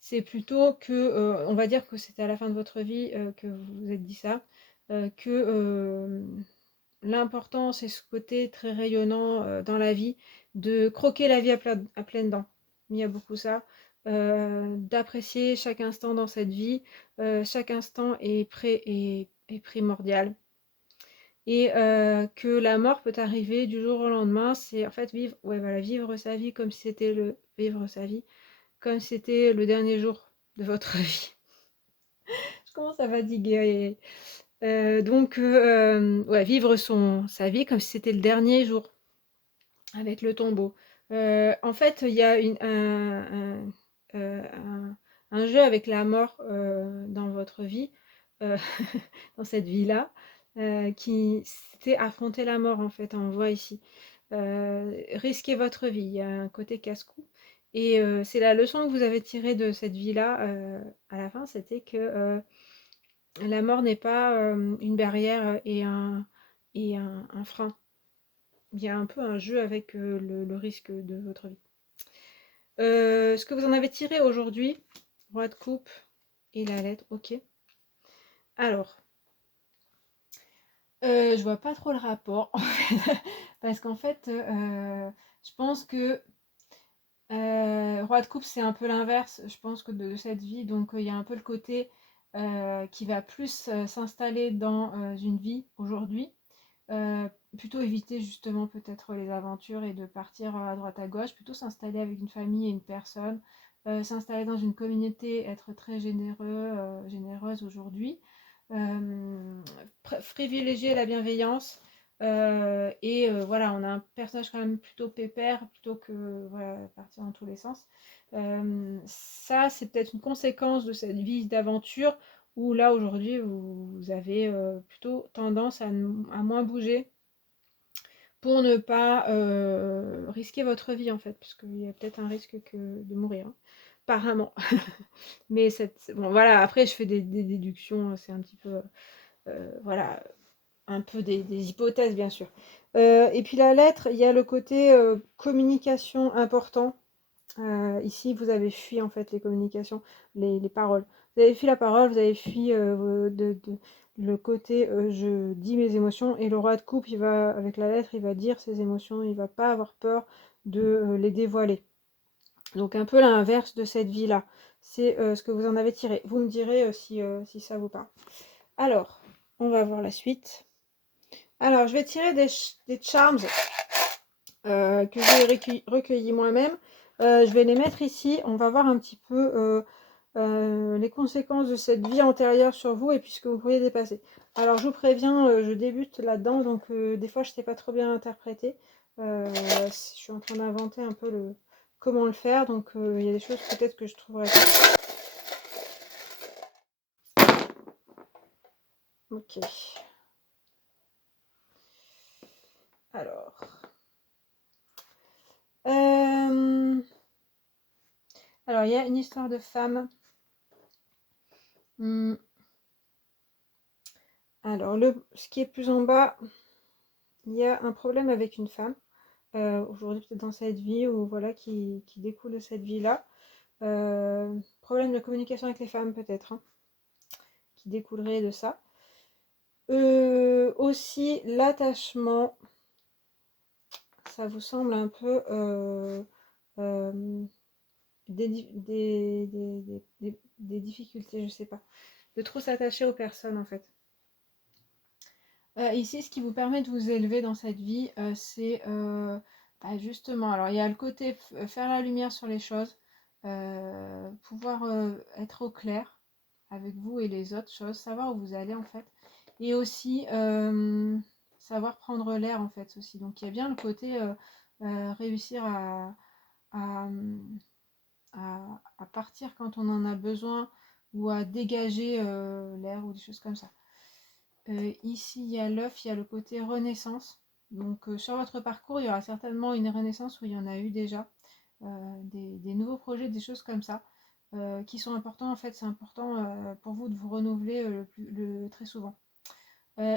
C'est plutôt que, on va dire que c'était à la fin de votre vie que vous vous êtes dit ça, que l'important, c'est ce côté très rayonnant dans la vie, de croquer la vie à pleines dents. Il y a beaucoup ça. D'apprécier chaque instant dans cette vie. Chaque instant est primordial. Et que la mort peut arriver du jour au lendemain, c'est en fait vivre sa vie comme si c'était vivre sa vie, comme si c'était le dernier jour de votre vie. Je commence à fatiguer. Ouais, vivre sa vie comme si c'était le dernier jour, avec le tombeau. En fait, il y a un jeu avec la mort dans votre vie, dans cette vie-là. qui c'était affronter la mort en fait, on voit ici. Risquer votre vie, il y a un côté casse-cou. Et c'est la leçon que vous avez tirée de cette vie-là à la fin, c'était que la mort n'est pas une barrière et un frein. Il y a un peu un jeu avec le risque de votre vie. Ce que vous en avez tiré aujourd'hui, roi de coupe et la lettre, ok. Alors, je vois pas trop le rapport, en fait, parce qu'en fait, je pense que roi de coupe, c'est un peu l'inverse, je pense, que de cette vie. Donc, il y a un peu le côté qui va plus s'installer dans une vie aujourd'hui. Plutôt éviter justement peut-être les aventures et de partir à droite à gauche, plutôt s'installer avec une famille et une personne, s'installer dans une communauté, être très généreuse aujourd'hui, euh, privilégier la bienveillance. Et voilà, on a un personnage quand même plutôt pépère plutôt que voilà, partir dans tous les sens. Ça, c'est peut-être une conséquence de cette vie d'aventure où là aujourd'hui vous avez plutôt tendance à moins bouger pour ne pas risquer votre vie en fait, parce qu'il y a peut-être un risque que de mourir, hein, apparemment. Mais bon voilà, après je fais des déductions, c'est un petit peu voilà, un peu des hypothèses bien sûr. Et puis la lettre, il y a le côté communication important. Ici, vous avez fui en fait les communications, les paroles. Vous avez fui la parole, vous avez fui le côté je dis mes émotions. Et le roi de coupe, il va, avec la lettre, il va dire ses émotions, il va pas avoir peur de les dévoiler. Donc un peu l'inverse de cette vie-là. C'est ce que vous en avez tiré. Vous me direz si ça vous parle. Alors, on va voir la suite. Alors, je vais tirer des charms que j'ai recueillis moi-même. Je vais les mettre ici. On va voir un petit peu les conséquences de cette vie antérieure sur vous et puis ce que vous pourriez dépasser. Alors, je vous préviens, je débute là-dedans, donc des fois, je ne sais pas trop bien interpréter. Je suis en train d'inventer un peu comment le faire, donc il y a des choses peut-être que je trouverai pas. Ok. Alors. Alors, il y a une histoire de femme. Alors, ce qui est plus en bas, il y a un problème avec une femme. Aujourd'hui, peut-être dans cette vie, ou voilà, qui découle de cette vie-là. Problème de communication avec les femmes, peut-être, hein, qui découlerait de ça. Aussi, l'attachement, ça vous semble un peu des difficultés, je sais pas. De trop s'attacher aux personnes, en fait. Ici, ce qui vous permet de vous élever dans cette vie, c'est justement, alors il y a le côté faire la lumière sur les choses, pouvoir être au clair avec vous et les autres choses, savoir où vous allez en fait, et aussi savoir prendre l'air en fait aussi. Donc il y a bien le côté réussir à, à partir quand on en a besoin ou à dégager l'air ou des choses comme ça. Ici, il y a l'œuf, il y a le côté renaissance. Donc, sur votre parcours, il y aura certainement une renaissance où il y en a eu déjà. Des nouveaux projets, des choses comme ça, qui sont importants. En fait, c'est important pour vous de vous renouveler très souvent.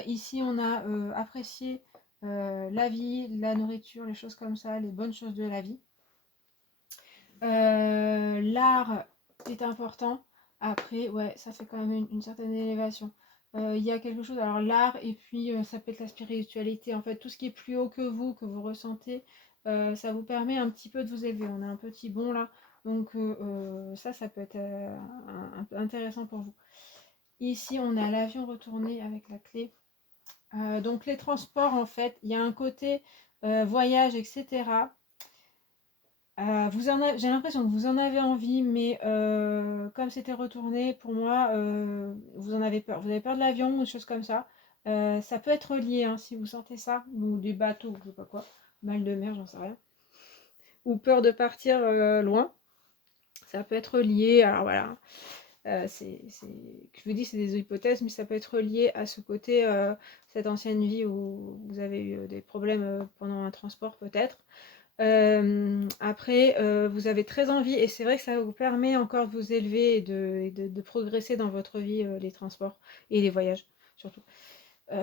Ici, on a apprécié la vie, la nourriture, les choses comme ça, les bonnes choses de la vie. L'art est important. Après, ouais, ça fait quand même une certaine élévation. Il y a quelque chose, alors l'art, et puis ça peut être la spiritualité, en fait, tout ce qui est plus haut que vous ressentez, ça vous permet un petit peu de vous élever. On a un petit bond là, donc ça peut être intéressant pour vous. Ici, on a l'avion retourné avec la clé. Donc les transports, en fait, il y a un côté voyage, etc. J'ai l'impression que vous en avez envie, mais comme c'était retourné, pour moi, vous en avez peur. Vous avez peur de l'avion ou des choses comme ça. Ça peut être lié, hein, si vous sentez ça, ou des bateaux, je sais pas quoi, mal de mer, j'en sais rien. Ou peur de partir loin, ça peut être lié. Alors voilà. Je vous dis, c'est des hypothèses, mais ça peut être lié à ce côté, cette ancienne vie où vous avez eu des problèmes pendant un transport peut-être. Après, vous avez très envie, et c'est vrai que ça vous permet encore de vous élever et de progresser dans votre vie, les transports et les voyages surtout.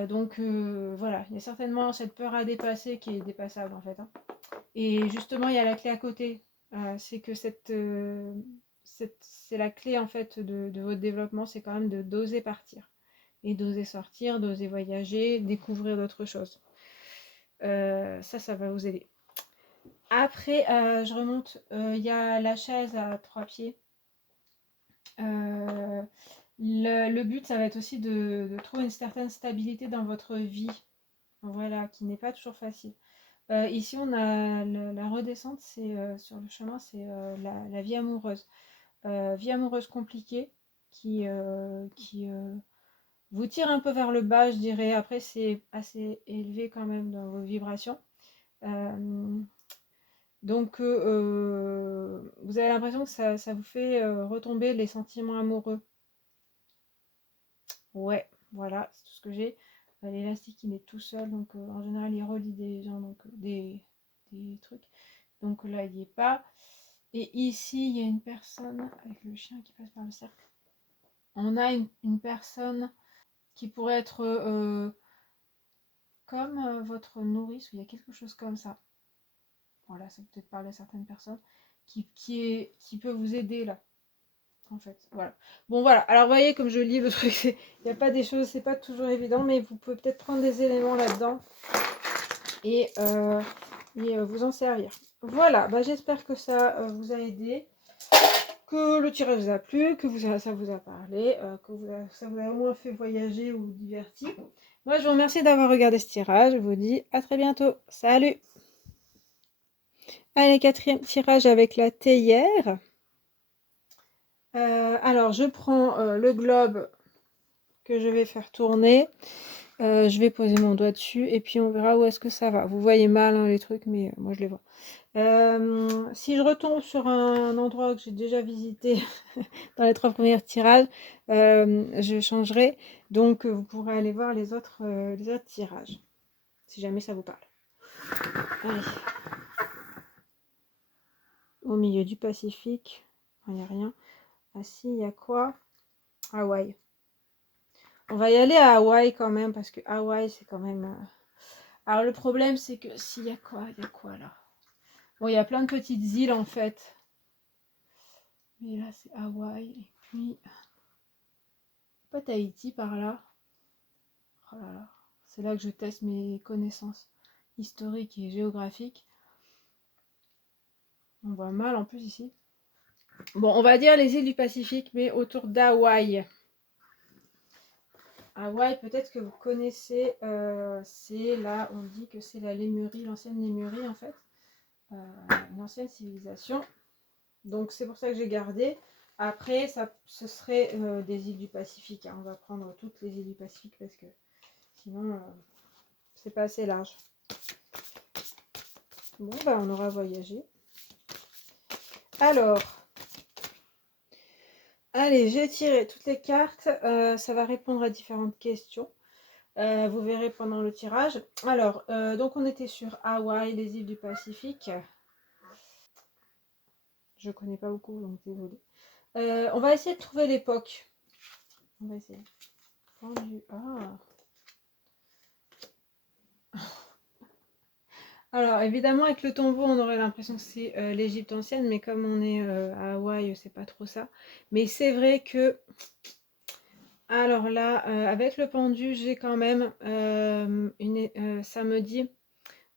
Donc voilà, il y a certainement cette peur à dépasser qui est dépassable en fait, hein. Et justement, il y a la clé à côté. C'est que c'est la clé en fait de votre développement, c'est quand même de d'oser partir et d'oser sortir, d'oser voyager, découvrir d'autres choses. Ça va vous aider. Après, je remonte. Il y a la chaise à 3 pieds. Le but, ça va être aussi de trouver une certaine stabilité dans votre vie. Voilà, qui n'est pas toujours facile. Ici, on a la redescente, c'est sur le chemin, c'est la vie amoureuse. Vie amoureuse compliquée qui vous tire un peu vers le bas, je dirais. Après, c'est assez élevé quand même dans vos vibrations. Donc, vous avez l'impression que ça vous fait retomber les sentiments amoureux. Ouais, voilà, c'est tout ce que j'ai. L'élastique, il est tout seul, donc en général, il relie des gens, donc des trucs. Donc là, il n'y est pas. Et ici, il y a une personne avec le chien qui passe par le cercle. On a une personne qui pourrait être comme votre nourrice, ou il y a quelque chose comme ça. Voilà, ça peut peut-être parler à certaines personnes qui peut vous aider là. En fait, voilà. Bon, voilà. Alors, vous voyez, comme je lis le truc, il n'y a pas des choses, c'est pas toujours évident, mais vous pouvez peut-être prendre des éléments là-dedans et, vous en servir. Voilà, bah, j'espère que ça vous a aidé, que le tirage vous a plu, que ça vous a parlé, ça vous a au moins fait voyager ou diverti. Moi, je vous remercie d'avoir regardé ce tirage. Je vous dis à très bientôt. Salut! Allez, 4e tirage avec la théière. Alors, je prends le globe que je vais faire tourner. Je vais poser mon doigt dessus et puis on verra où est-ce que ça va. Vous voyez mal hein, les trucs, mais moi je les vois. Si je retombe sur un endroit que j'ai déjà visité dans les 3 premiers tirages, je changerai. Donc vous pourrez aller voir les autres tirages, si jamais ça vous parle. Allez. Au milieu du Pacifique, il n'y a rien. Ah si, il y a quoi? Hawaï. On va y aller à Hawaï quand même, parce que Hawaï, c'est quand même... Alors le problème, c'est que s'il y a quoi? Il y a quoi là? Bon, il y a plein de petites îles en fait. Mais là, c'est Hawaï. Et puis, pas Tahiti par là. Oh là là. C'est là que je teste mes connaissances historiques et géographiques. On voit mal en plus ici. Bon, on va dire les îles du Pacifique, mais autour d'Hawaï. Hawaï, peut-être que vous connaissez, c'est là, on dit que c'est la Lémurie, l'ancienne Lémurie en fait. Une ancienne civilisation. Donc c'est pour ça que j'ai gardé. Après, ce serait des îles du Pacifique, hein. On va prendre toutes les îles du Pacifique parce que sinon, c'est pas assez large. Bon, bah, on aura voyagé. Alors, allez, j'ai tiré toutes les cartes. Ça va répondre à différentes questions. Vous verrez pendant le tirage. Alors, donc on était sur Hawaï, les îles du Pacifique. Je connais pas beaucoup, donc désolé. On va essayer de trouver l'époque. On va essayer. Ah. Alors, évidemment, avec le tombeau, on aurait l'impression que c'est l'Égypte ancienne, mais comme on est à Hawaï, c'est pas trop ça. Mais c'est vrai que, alors là, avec le pendu, j'ai quand même, ça me dit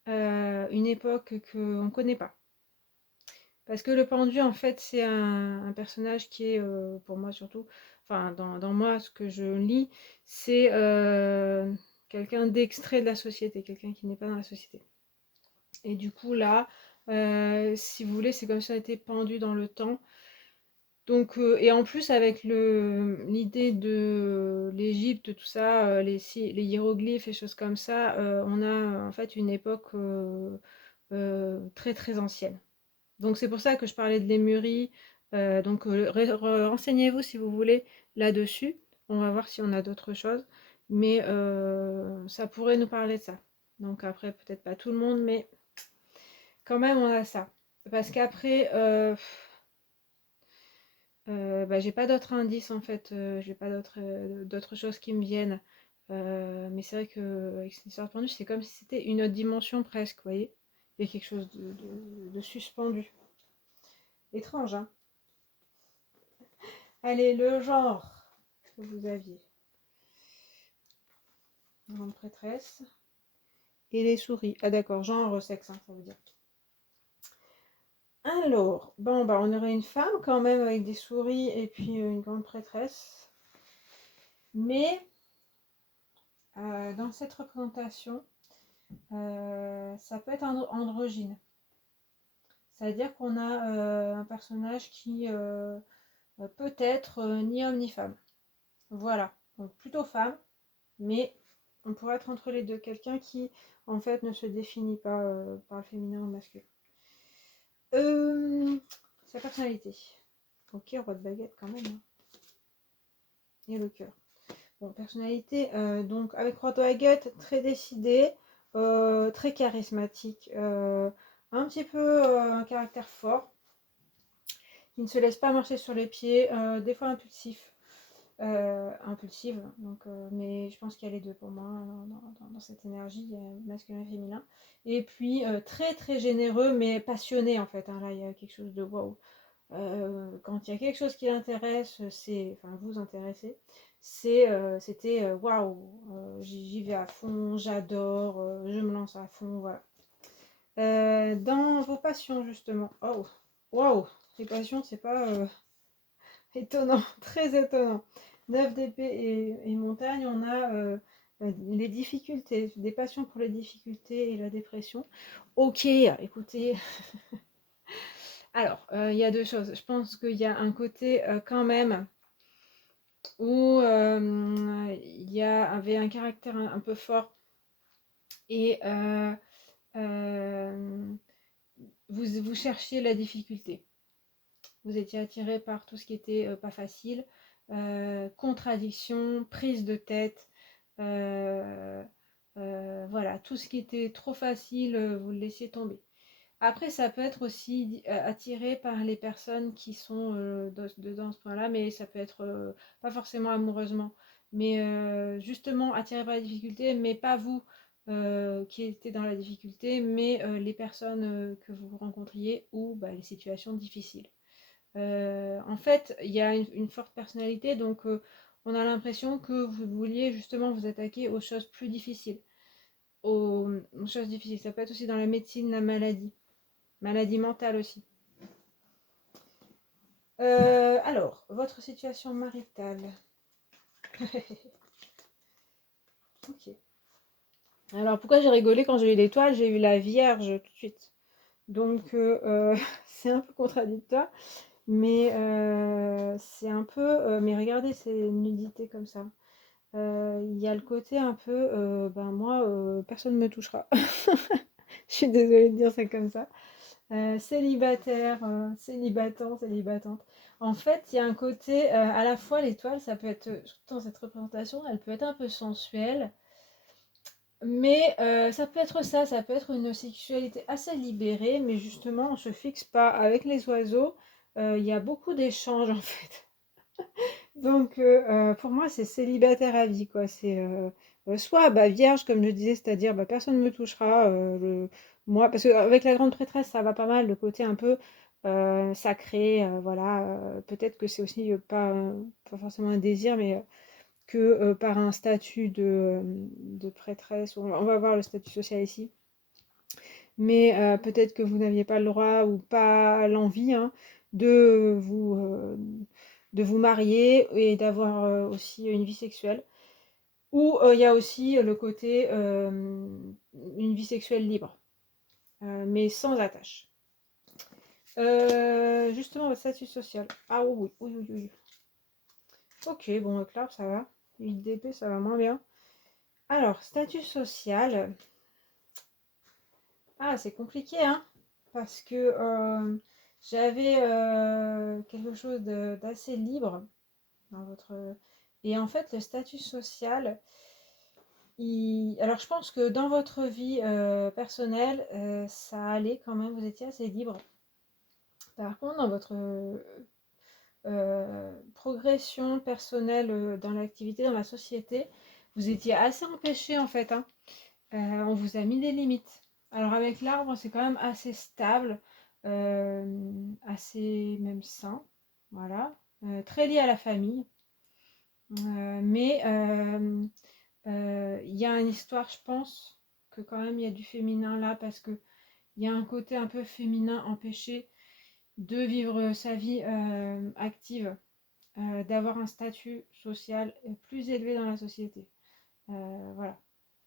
une époque qu'on ne connaît pas. Parce que le pendu, en fait, c'est un personnage qui est, pour moi surtout, enfin, dans moi, ce que je lis, c'est quelqu'un d'extrait de la société, quelqu'un qui n'est pas dans la société. Et du coup, là, si vous voulez, c'est comme si on était pendu dans le temps. Donc, et en plus, avec l'idée de l'Égypte, tout ça, les hiéroglyphes et choses comme ça, on a en fait une époque très très ancienne. Donc, c'est pour ça que je parlais de Lémurie, Donc renseignez-vous si vous voulez là-dessus. On va voir si on a d'autres choses. Mais ça pourrait nous parler de ça. Donc après, peut-être pas tout le monde, mais quand même, on a ça. Parce qu'après, bah, j'ai pas d'autres indices en fait. J'ai pas d'autres choses qui me viennent. Mais c'est vrai que avec cette histoire de pendu, c'est comme si c'était une autre dimension presque, vous voyez. Il y a quelque chose de suspendu. Étrange, hein. Allez, le genre que vous aviez. Grande prêtresse. Et les souris. Ah d'accord, genre sexe, hein, ça veut dire. Alors, bon, bah, on aurait une femme quand même avec des souris et puis une grande prêtresse. Mais dans cette représentation, ça peut être androgyne. C'est-à-dire qu'on a un personnage qui peut être ni homme ni femme. Voilà, donc plutôt femme, mais on pourrait être entre les deux. Quelqu'un qui, en fait, ne se définit pas par le féminin ou le masculin. Sa personnalité. Ok, roi de baguette quand même. Hein. Et le cœur. Bon, personnalité, donc avec roi de baguette, très décidé, très charismatique, un petit peu un caractère fort, qui ne se laisse pas marcher sur les pieds, des fois impulsif. Impulsive, donc, mais je pense qu'il y a les deux pour moi dans cette énergie masculin et féminin. Et puis très très généreux mais passionné en fait. Hein, là il y a quelque chose de waouh. Quand il y a quelque chose qui l'intéresse, c'est, enfin vous intéressez, c'était waouh, j'y vais à fond, j'adore, je me lance à fond, voilà. Dans vos passions justement, oh waouh, les passions c'est pas étonnant, très étonnant. 9 d'épée et montagne, on a les difficultés, des passions pour les difficultés et la dépression. Ok, écoutez, alors, il y a deux choses. Je pense qu'il y a un côté quand même où il y avait un caractère un peu fort et euh, vous cherchiez la difficulté. Vous étiez attiré par tout ce qui était pas facile, contradiction, prise de tête, euh, voilà, tout ce qui était trop facile, vous le laissiez tomber. Après, ça peut être aussi attiré par les personnes qui sont dans ce point-là, mais ça peut être pas forcément amoureusement, mais justement attiré par la difficulté, mais pas vous qui étiez dans la difficulté, mais les personnes que vous rencontriez ou bah, les situations difficiles. En fait, il y a une forte personnalité, donc on a l'impression que vous vouliez justement vous attaquer aux choses plus difficiles, aux choses difficiles. Ça peut être aussi dans la médecine, la maladie mentale aussi. Alors, votre situation maritale. Ok. Alors, pourquoi j'ai rigolé quand j'ai eu l'étoile? J'ai eu la Vierge tout de suite. Donc, c'est un peu contradictoire. Mais c'est un peu. Mais regardez ces nudités comme ça. Il y a le côté un peu. Ben moi, personne ne me touchera. Je suis désolée de dire ça comme ça. Célibataire, célibatant, célibatante. En fait, il y a un côté. À la fois, l'étoile, ça peut être. Surtout dans cette représentation, elle peut être un peu sensuelle. Mais ça peut être ça, ça peut être une sexualité assez libérée, mais justement, on se fixe pas. Avec les oiseaux, il y a beaucoup d'échanges en fait. Donc, pour moi, c'est célibataire à vie, quoi. C'est soit bah, vierge, comme je disais, c'est-à-dire bah, personne ne me touchera. Moi, parce qu'avec la grande prêtresse, ça va pas mal, le côté un peu sacré, voilà. Peut-être que c'est aussi pas forcément un désir, mais que par un statut de prêtresse. On va voir le statut social ici. Mais peut-être que vous n'aviez pas le droit ou pas l'envie hein, de vous, euh, de vous marier et d'avoir aussi une vie sexuelle. Ou il y a aussi le côté une vie sexuelle libre, mais sans attache. Justement, votre statut social. Ah oui, oui, oui, oui. Ok, bon, clair, ça va. 8 DP, ça va moins bien. Alors, statut social. Ah, c'est compliqué, hein, parce que J'avais quelque chose d'assez libre dans votre... Et en fait, le statut social, alors je pense que dans votre vie personnelle, ça allait quand même, vous étiez assez libre. Par contre, dans votre progression personnelle dans l'activité, dans la société, vous étiez assez empêché en fait, hein. On vous a mis des limites. Alors avec l'arbre, c'est quand même assez stable, assez même sain, voilà. Très lié à la famille. Mais il y a une histoire, je pense, que quand même il y a du féminin là, parce que il y a un côté un peu féminin empêché de vivre sa vie active, d'avoir un statut social plus élevé dans la société. Voilà.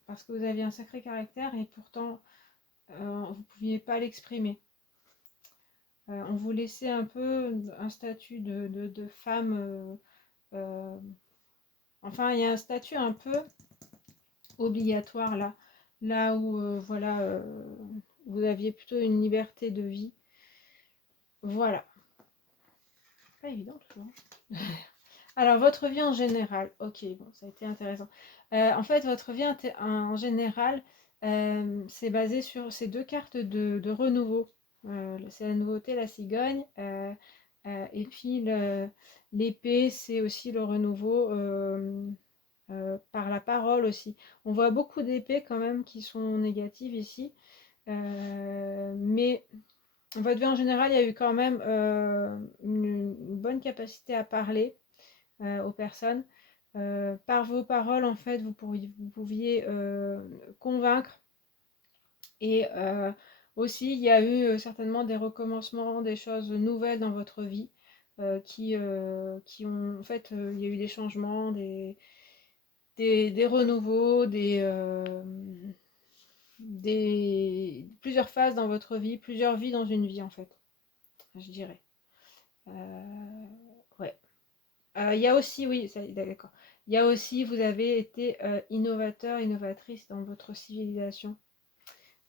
Parce que vous aviez un sacré caractère et pourtant vous ne pouviez pas l'exprimer. On vous laissait un peu un statut de femme. Euh, enfin, il y a un statut un peu obligatoire là. Là où voilà, vous aviez plutôt une liberté de vie. Voilà. Pas évident toujours. Alors, votre vie en général. Ok, bon, ça a été intéressant. En fait, votre vie en général, c'est basé sur ces deux cartes de renouveau. C'est la nouveauté, la cigogne. Et puis, l'épée, c'est aussi le renouveau par la parole aussi. On voit beaucoup d'épées quand même qui sont négatives ici. Mais votre vie en général, il y a eu quand même une bonne capacité à parler aux personnes. Par vos paroles, en fait, vous pouviez convaincre. Et aussi, il y a eu certainement des recommencements, des choses nouvelles dans votre vie qui ont, en fait, il y a eu des changements, des renouveaux, plusieurs phases dans votre vie, plusieurs vies dans une vie, en fait, je dirais. Ouais. Il y a aussi, oui, d'accord. Il y a aussi, vous avez été innovateur, innovatrice dans votre civilisation,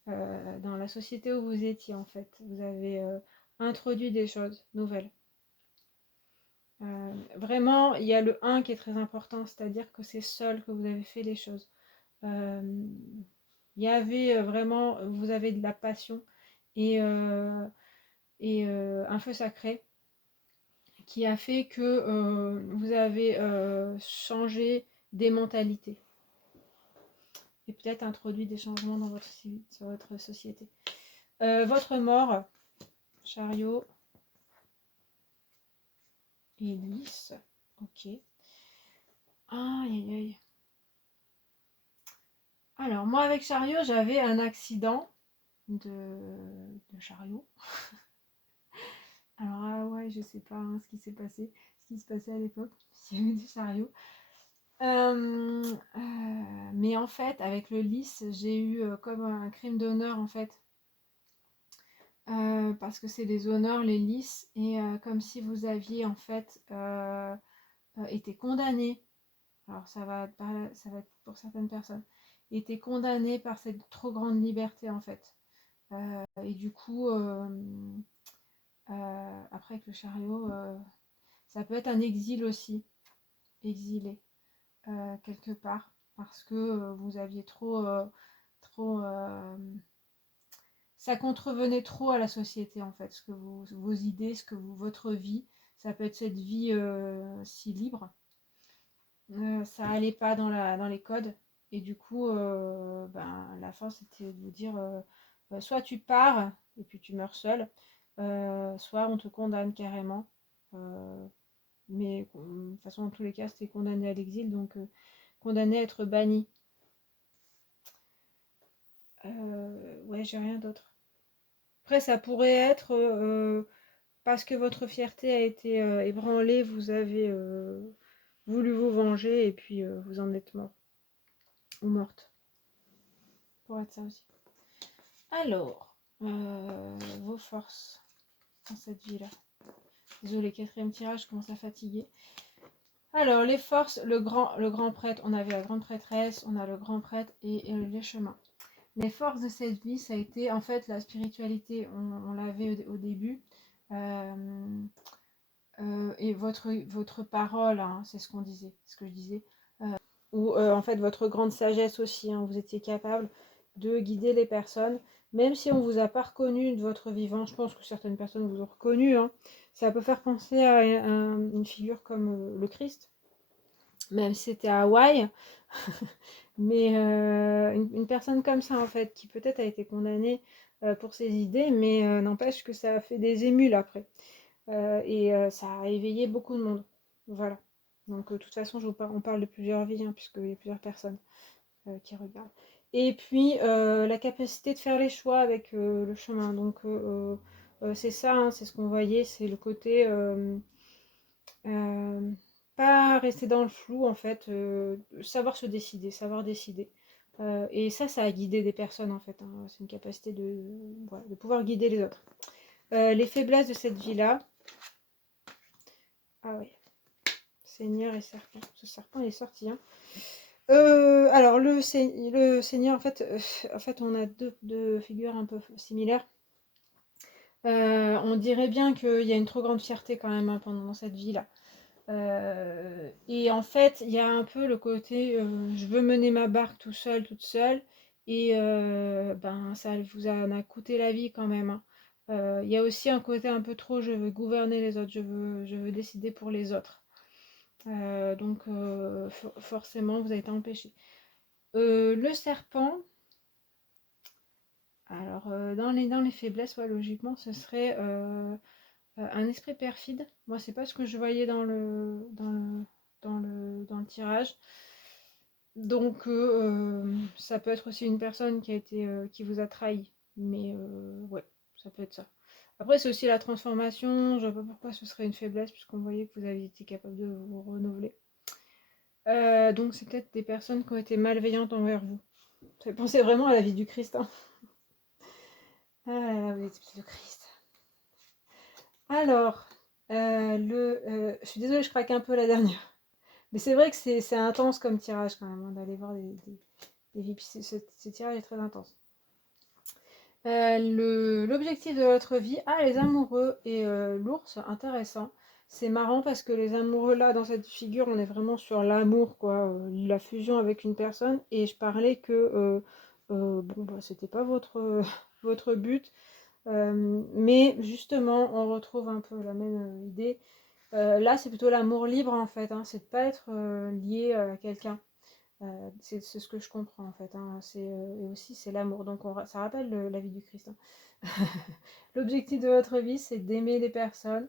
dans la société où vous étiez en fait. Vous avez introduit des choses nouvelles. Vraiment, il y a le 1 qui est très important, c'est-à-dire que c'est seul que vous avez fait les choses. Euh, il y avait vraiment, vous avez de la passion et, un feu sacré qui a fait que vous avez changé des mentalités et peut-être introduit des changements dans sur votre société. Votre mort, chariot et lys. Ok. Aïe aïe aïe. Alors moi avec chariot, j'avais un accident de chariot. Alors ah ouais, je sais pas hein, ce qui s'est passé, ce qui se passait à l'époque, s'il y avait des chariots. Mais en fait, avec le lys, j'ai eu comme un crime d'honneur en fait. Parce que c'est des honneurs, les lys, et comme si vous aviez en fait été condamné. Alors ça va être pour certaines personnes, été condamné par cette trop grande liberté en fait. Et du coup, après avec le chariot, ça peut être un exil aussi, exilé quelque part, parce que vous aviez trop, ça contrevenait trop à la société en fait, ce que vos idées, votre vie, ça peut être cette vie si libre, ça allait pas dans les codes, et du coup, ben, la fin c'était de vous dire soit tu pars et puis tu meurs seul, soit on te condamne carrément. Mais de toute façon, dans tous les cas, c'était condamné à l'exil, donc condamné à être banni. Ouais, j'ai rien d'autre. Après, ça pourrait être parce que votre fierté a été ébranlée, vous avez voulu vous venger et puis vous en êtes mort ou morte. Pour être ça aussi. Alors, vos forces dans cette vie-là. Désolé, quatrième tirage, je commence à fatiguer. Alors, les forces, le grand prêtre, on avait la grande prêtresse, on a le grand prêtre et les chemins. Les forces de cette vie, ça a été en fait la spiritualité, on l'avait au début. Et votre parole, hein, c'est ce qu'on disait, ce que je disais. Ou en fait votre grande sagesse aussi, hein, vous étiez capable de guider les personnes, même si on vous a pas reconnu de votre vivant. Je pense que certaines personnes vous ont reconnu, hein. Ça peut faire penser à une figure comme le Christ, même si c'était à Hawaï. Mais une personne comme ça, en fait, qui peut-être a été condamnée pour ses idées, mais n'empêche que ça a fait des émules après. Et ça a éveillé beaucoup de monde. Voilà. Donc, de toute façon, on parle de plusieurs vies, hein, puisqu'il y a plusieurs personnes qui regardent. Et puis, la capacité de faire les choix avec le chemin. Donc, c'est ça, hein, c'est ce qu'on voyait, c'est le côté euh, pas rester dans le flou, en fait, savoir se décider, savoir décider. Et ça a guidé des personnes, en fait, hein. C'est une capacité voilà, de pouvoir guider les autres. Les faiblesses de cette vie-là. Ah oui, Seigneur et serpent. Ce serpent, il est sorti, hein. Alors, le Seigneur, en fait, on a deux figures un peu similaires. On dirait bien qu'il y a une trop grande fierté quand même, hein, pendant cette vie-là. Et en fait, il y a un peu le côté je veux mener ma barque tout seul, toute seule, et ben ça vous en a coûté la vie quand même, hein. Il y a aussi un côté un peu trop je veux gouverner les autres, je veux décider pour les autres. Donc forcément, vous avez été empêché. Le serpent, alors dans les faiblesses, ouais, logiquement, ce serait un esprit perfide. Moi, c'est pas ce que je voyais dans le tirage. Donc, ça peut être aussi une personne qui vous a trahi. Mais ouais, ça peut être ça. Après, c'est aussi la transformation. Je vois pas pourquoi ce serait une faiblesse, puisqu'on voyait que vous aviez été capable de vous renouveler. Donc, c'est peut-être des personnes qui ont été malveillantes envers vous. Ça fait penser vraiment à la vie du Christ, hein. Ah là là, vous êtes le Christ. Alors, je suis désolée, je craque un peu la dernière. Mais c'est vrai que c'est intense comme tirage quand même, hein, d'aller voir des vies. Puis ce tirage est très intense. L'objectif de votre vie, ah, les amoureux et l'ours, intéressant. C'est marrant parce que les amoureux là, dans cette figure, on est vraiment sur l'amour, quoi, la fusion avec une personne. Et je parlais que bon, bah, c'était pas votre but. Mais justement, on retrouve un peu la même idée. Là, c'est plutôt l'amour libre en fait, hein, c'est de pas être lié à quelqu'un. C'est ce que je comprends en fait, hein. Et aussi c'est l'amour. Donc ça rappelle la vie du Christ, hein. L'objectif de votre vie, c'est d'aimer les personnes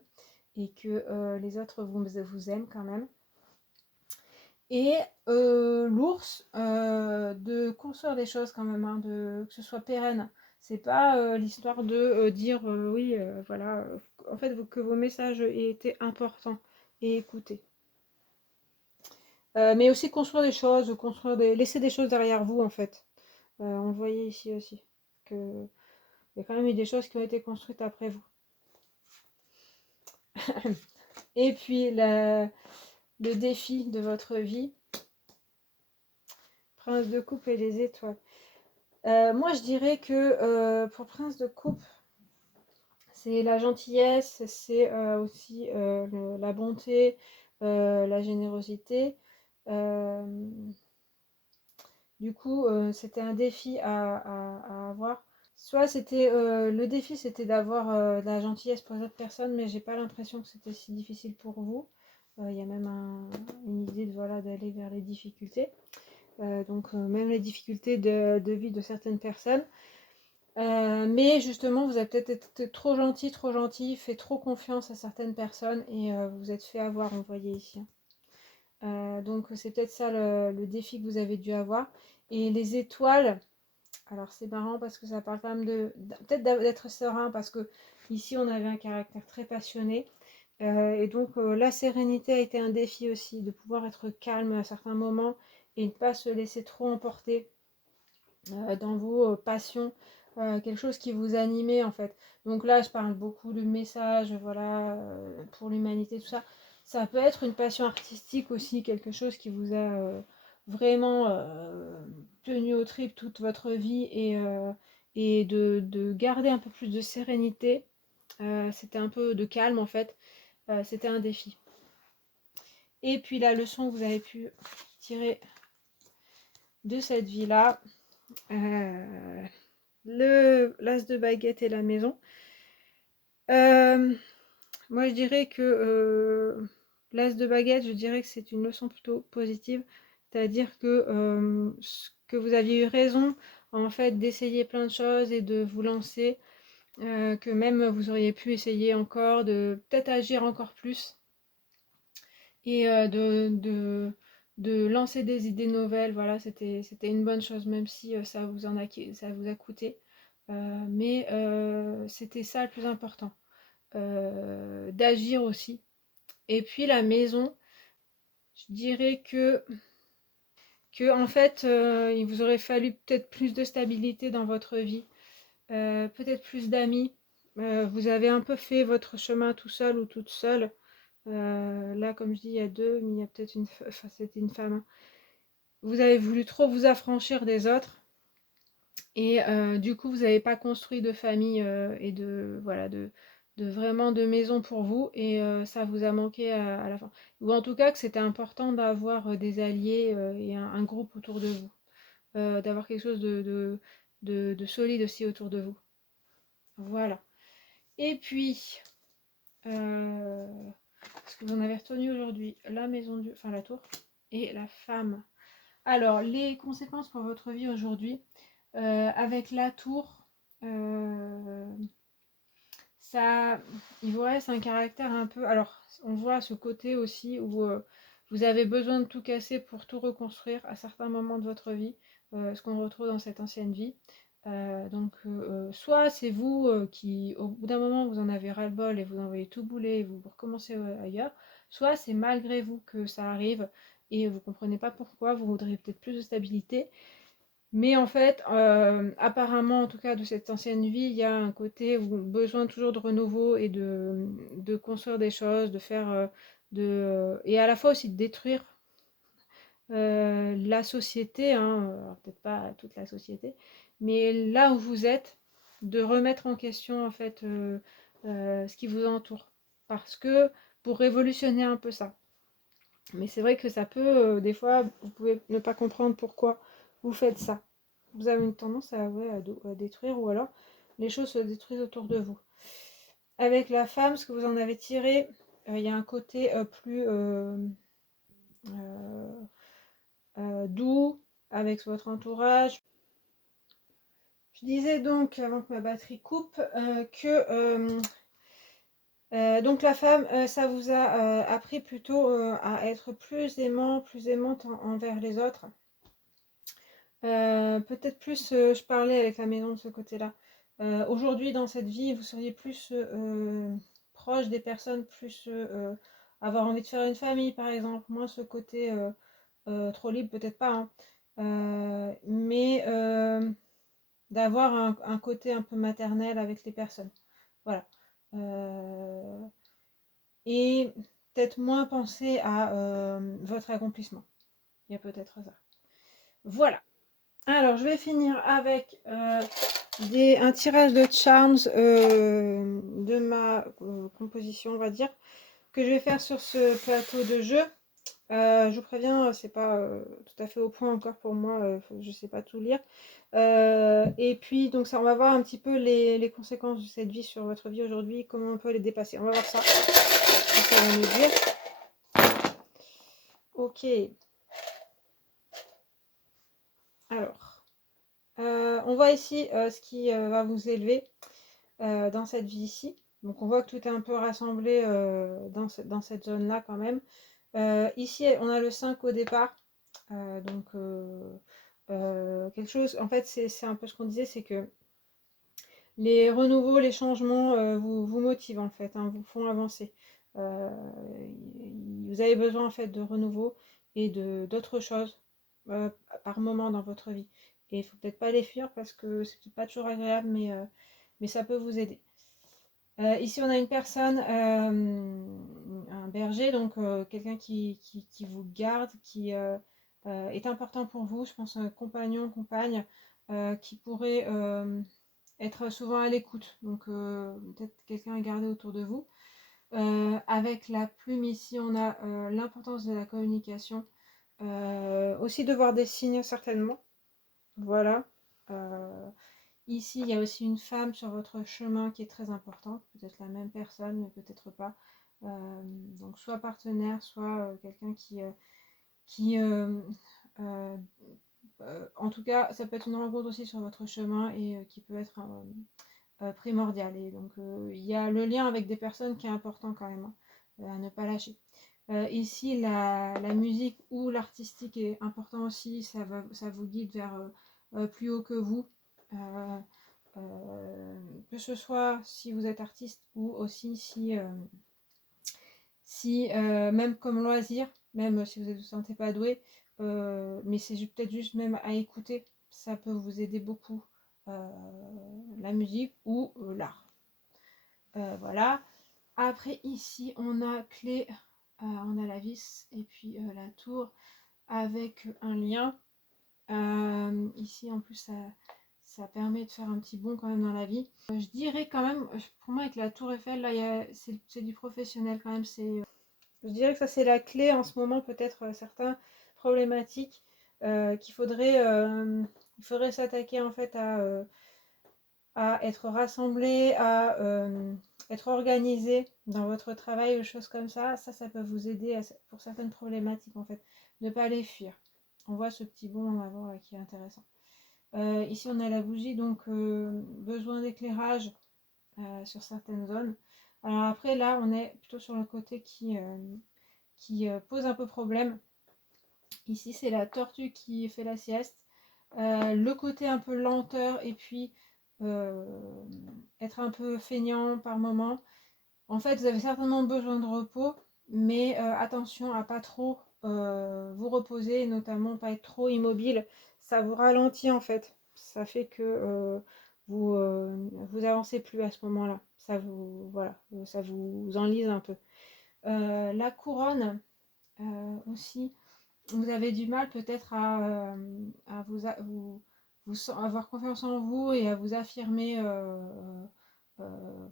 et que les autres vous aiment quand même. Et l'ours, de construire des choses quand même, hein, que ce soit pérenne. C'est pas l'histoire de dire oui, voilà, en fait, que vos messages aient été importants et écoutés. Mais aussi construire des choses, laisser des choses derrière vous en fait. On le voyait ici aussi, que il y a quand même eu des choses qui ont été construites après vous. Et puis le défi de votre vie, Prince de coupe et les étoiles. Moi je dirais que pour Prince de coupe, c'est la gentillesse, c'est aussi la bonté, la générosité. Euh, du coup, c'était un défi à avoir. Soit c'était le défi, c'était d'avoir de la gentillesse pour les autres personnes, mais j'ai pas l'impression que c'était si difficile pour vous. Il y a même une idée de voilà d'aller vers les difficultés. Donc même les difficultés de vie de certaines personnes. Mais justement, vous avez peut-être été trop gentil, fait trop confiance à certaines personnes et vous êtes fait avoir, on voyait ici, hein. Donc c'est peut-être ça le défi que vous avez dû avoir. Et les étoiles, alors c'est marrant parce que ça parle quand même peut-être d'être serein parce que ici on avait un caractère très passionné. Et donc la sérénité a été un défi aussi, de pouvoir être calme à certains moments et ne pas se laisser trop emporter dans vos passions, quelque chose qui vous animait en fait. Donc là, je parle beaucoup de messages, voilà, pour l'humanité, tout ça. Ça peut être une passion artistique aussi, quelque chose qui vous a vraiment tenu aux tripes toute votre vie et de garder un peu plus de sérénité. C'était un peu de calme en fait. C'était un défi. Et puis la leçon que vous avez pu tirer de cette vie-là, l'as de baguette et la maison. Moi, je dirais que l'as de baguette, je dirais que c'est une leçon plutôt positive. C'est-à-dire que vous aviez eu raison, en fait, d'essayer plein de choses et de vous lancer. Que même vous auriez pu essayer encore de peut-être agir encore plus et de lancer des idées nouvelles. Voilà, c'était une bonne chose, même si ça vous a coûté. Mais c'était ça le plus important. D'agir aussi. Et puis la maison, je dirais que en fait, il vous aurait fallu peut-être plus de stabilité dans votre vie, peut-être plus d'amis. Vous avez un peu fait votre chemin tout seul ou toute seule. Là, comme je dis, il y a deux, mais il y a peut-être enfin, c'était une femme, hein. Vous avez voulu trop vous affranchir des autres. Et du coup, vous n'avez pas construit de famille et voilà, de vraiment de maison pour vous. Et ça vous a manqué à la fin. Ou en tout cas, que c'était important d'avoir des alliés et un groupe autour de vous. D'avoir quelque chose de solide aussi autour de vous. Voilà. Et puis, ce que vous en avez retenu aujourd'hui, la maison du, enfin la tour et la femme. Alors, les conséquences pour votre vie aujourd'hui, avec la tour, euh, ça, il vous reste un caractère un peu. Alors, on voit ce côté aussi où vous avez besoin de tout casser pour tout reconstruire à certains moments de votre vie, ce qu'on retrouve dans cette ancienne vie. Soit c'est vous qui, au bout d'un moment, vous en avez ras-le-bol et vous envoyez tout bouler et vous recommencez ailleurs, soit c'est malgré vous que ça arrive et vous comprenez pas pourquoi, vous voudriez peut-être plus de stabilité. Mais en fait, apparemment, en tout cas de cette ancienne vie, il y a un côté où besoin toujours de renouveau et de construire des choses, de faire, et à la fois aussi de détruire la société, hein, alors peut-être pas toute la société, mais là où vous êtes, de remettre en question en fait ce qui vous entoure. Parce que pour révolutionner un peu ça. Mais c'est vrai que ça peut, des fois, vous pouvez ne pas comprendre pourquoi vous faites ça. Vous avez une tendance ouais, à détruire ou alors les choses se détruisent autour de vous. Avec la femme, ce que vous en avez tiré, il y a un côté plus euh, doux avec votre entourage. Je disais donc, avant que ma batterie coupe, que donc la femme, ça vous a appris plutôt à être plus aimant, plus aimante envers les autres. Peut-être plus, je parlais avec la maison de ce côté-là. Aujourd'hui, dans cette vie, vous seriez plus proche des personnes, plus avoir envie de faire une famille, par exemple. Moins ce côté trop libre, peut-être pas, hein. Mais d'avoir un côté un peu maternel avec les personnes. Voilà. Euh, et peut-être moins penser à votre accomplissement. Il y a peut-être ça. Voilà. Alors, je vais finir avec un tirage de charms de ma composition, on va dire, que je vais faire sur ce plateau de jeu. Je vous préviens, c'est pas tout à fait au point encore pour moi, je sais pas tout lire. Et puis, donc ça, on va voir un petit peu les conséquences de cette vie sur votre vie aujourd'hui, comment on peut les dépasser. On va voir ça. Ça va nous dire. Ok. Alors, on voit ici ce qui va vous élever dans cette vie ici. Donc on voit que tout est un peu rassemblé dans cette zone-là quand même. Ici, on a le 5 au départ. Quelque chose, en fait, c'est un peu ce qu'on disait, c'est que les renouveaux, les changements vous motivent en fait, hein, vous font avancer. Euh, Vous avez besoin en fait de renouveau et d'autres choses par moment dans votre vie. Et il faut peut-être pas les fuir parce que c'est peut-être pas toujours agréable, mais ça peut vous aider. Ici, on a une personne, un berger, donc quelqu'un qui vous garde, qui est important pour vous, je pense un compagnon, compagne, qui pourrait être souvent à l'écoute. Donc peut-être quelqu'un à garder autour de vous. Avec la plume ici, on a l'importance de la communication. Aussi de voir des signes certainement. Voilà. Ici, il y a aussi une femme sur votre chemin qui est très importante. Peut-être la même personne, mais peut-être pas. Donc soit partenaire, soit quelqu'un qui en tout cas, ça peut être une rencontre aussi sur votre chemin et qui peut être primordial. Et donc, il y a le lien avec des personnes qui est important quand même, hein, à ne pas lâcher. Ici, la musique ou l'artistique est important aussi. Ça vous guide vers plus haut que vous. Que ce soit si vous êtes artiste ou aussi si même comme loisir, même si vous ne vous sentez pas doué, mais c'est peut-être juste même à écouter, ça peut vous aider beaucoup, la musique ou l'art. Voilà. Après ici, on a clé, on a la vis et puis la tour avec un lien. Ici, en plus, ça permet de faire un petit bond quand même dans la vie. Je dirais quand même, pour moi, avec la tour Eiffel, là, c'est du professionnel quand même. Je dirais que ça, c'est la clé en ce moment, peut-être certaines problématiques qu'il il faudrait s'attaquer en fait à être rassemblé, à être organisé dans votre travail, des choses comme ça. Ça peut vous aider pour certaines problématiques en fait. Ne pas les fuir. On voit ce petit bond en avant là, qui est intéressant. Ici, on a la bougie, donc besoin d'éclairage sur certaines zones. Alors après, là, on est plutôt sur le côté qui pose un peu problème. Ici, c'est la tortue qui fait la sieste. Le côté un peu lenteur et puis être un peu feignant par moment. En fait, vous avez certainement besoin de repos, mais attention à pas trop vous reposer, notamment pas être trop immobile. Ça vous ralentit en fait. Ça fait que vous avancez plus à ce moment-là. Voilà, ça vous enlise un peu. La couronne aussi, vous avez du mal peut-être à avoir confiance en vous et à vous affirmer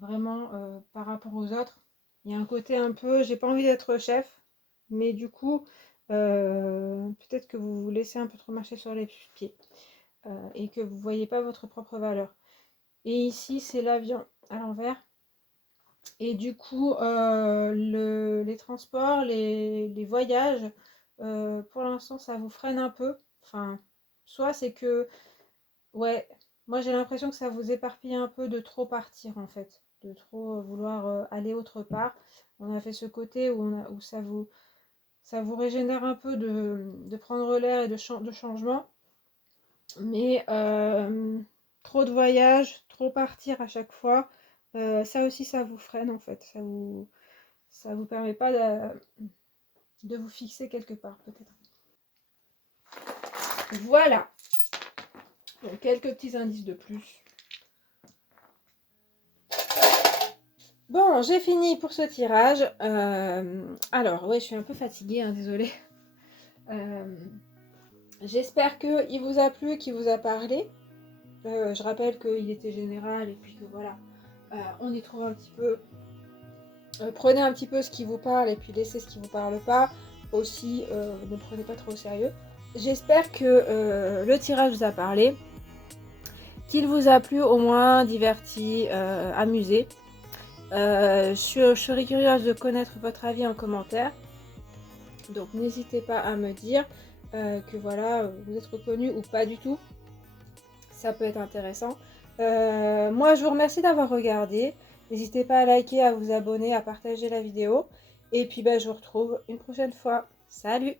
vraiment par rapport aux autres. Il y a un côté un peu, j'ai pas envie d'être chef, mais du coup, peut-être que vous vous laissez un peu trop marcher sur les pieds et que vous voyez pas votre propre valeur. Et ici, c'est l'avion à l'envers. Et du coup, les transports, les voyages, pour l'instant, ça vous freine un peu. Enfin, soit c'est que, ouais, moi j'ai l'impression que ça vous éparpille un peu de trop partir en fait, de trop vouloir aller autre part. On a fait ce côté où ça vous régénère un peu de prendre l'air et de changement. Mais trop de voyages, trop partir à chaque fois, ça aussi ça vous freine en fait. Ça vous permet pas de vous fixer quelque part peut-être. Voilà. Donc, quelques petits indices de plus. Bon, j'ai fini pour ce tirage. Alors, ouais, je suis un peu fatiguée, hein, désolée. J'espère qu'il vous a plu, qu'il vous a parlé. Je rappelle qu'il était général et puis que voilà, on y trouve un petit peu. Prenez un petit peu ce qui vous parle et puis laissez ce qui vous parle pas. Aussi, ne prenez pas trop au sérieux. J'espère que le tirage vous a parlé, qu'il vous a plu, au moins diverti, amusé. Je serais curieuse de connaître votre avis en commentaire. Donc n'hésitez pas à me dire que voilà, vous êtes reconnu ou pas du tout. Ça peut être intéressant. Moi, je vous remercie d'avoir regardé. N'hésitez pas à liker, à vous abonner, à partager la vidéo. Et puis, je vous retrouve une prochaine fois. Salut!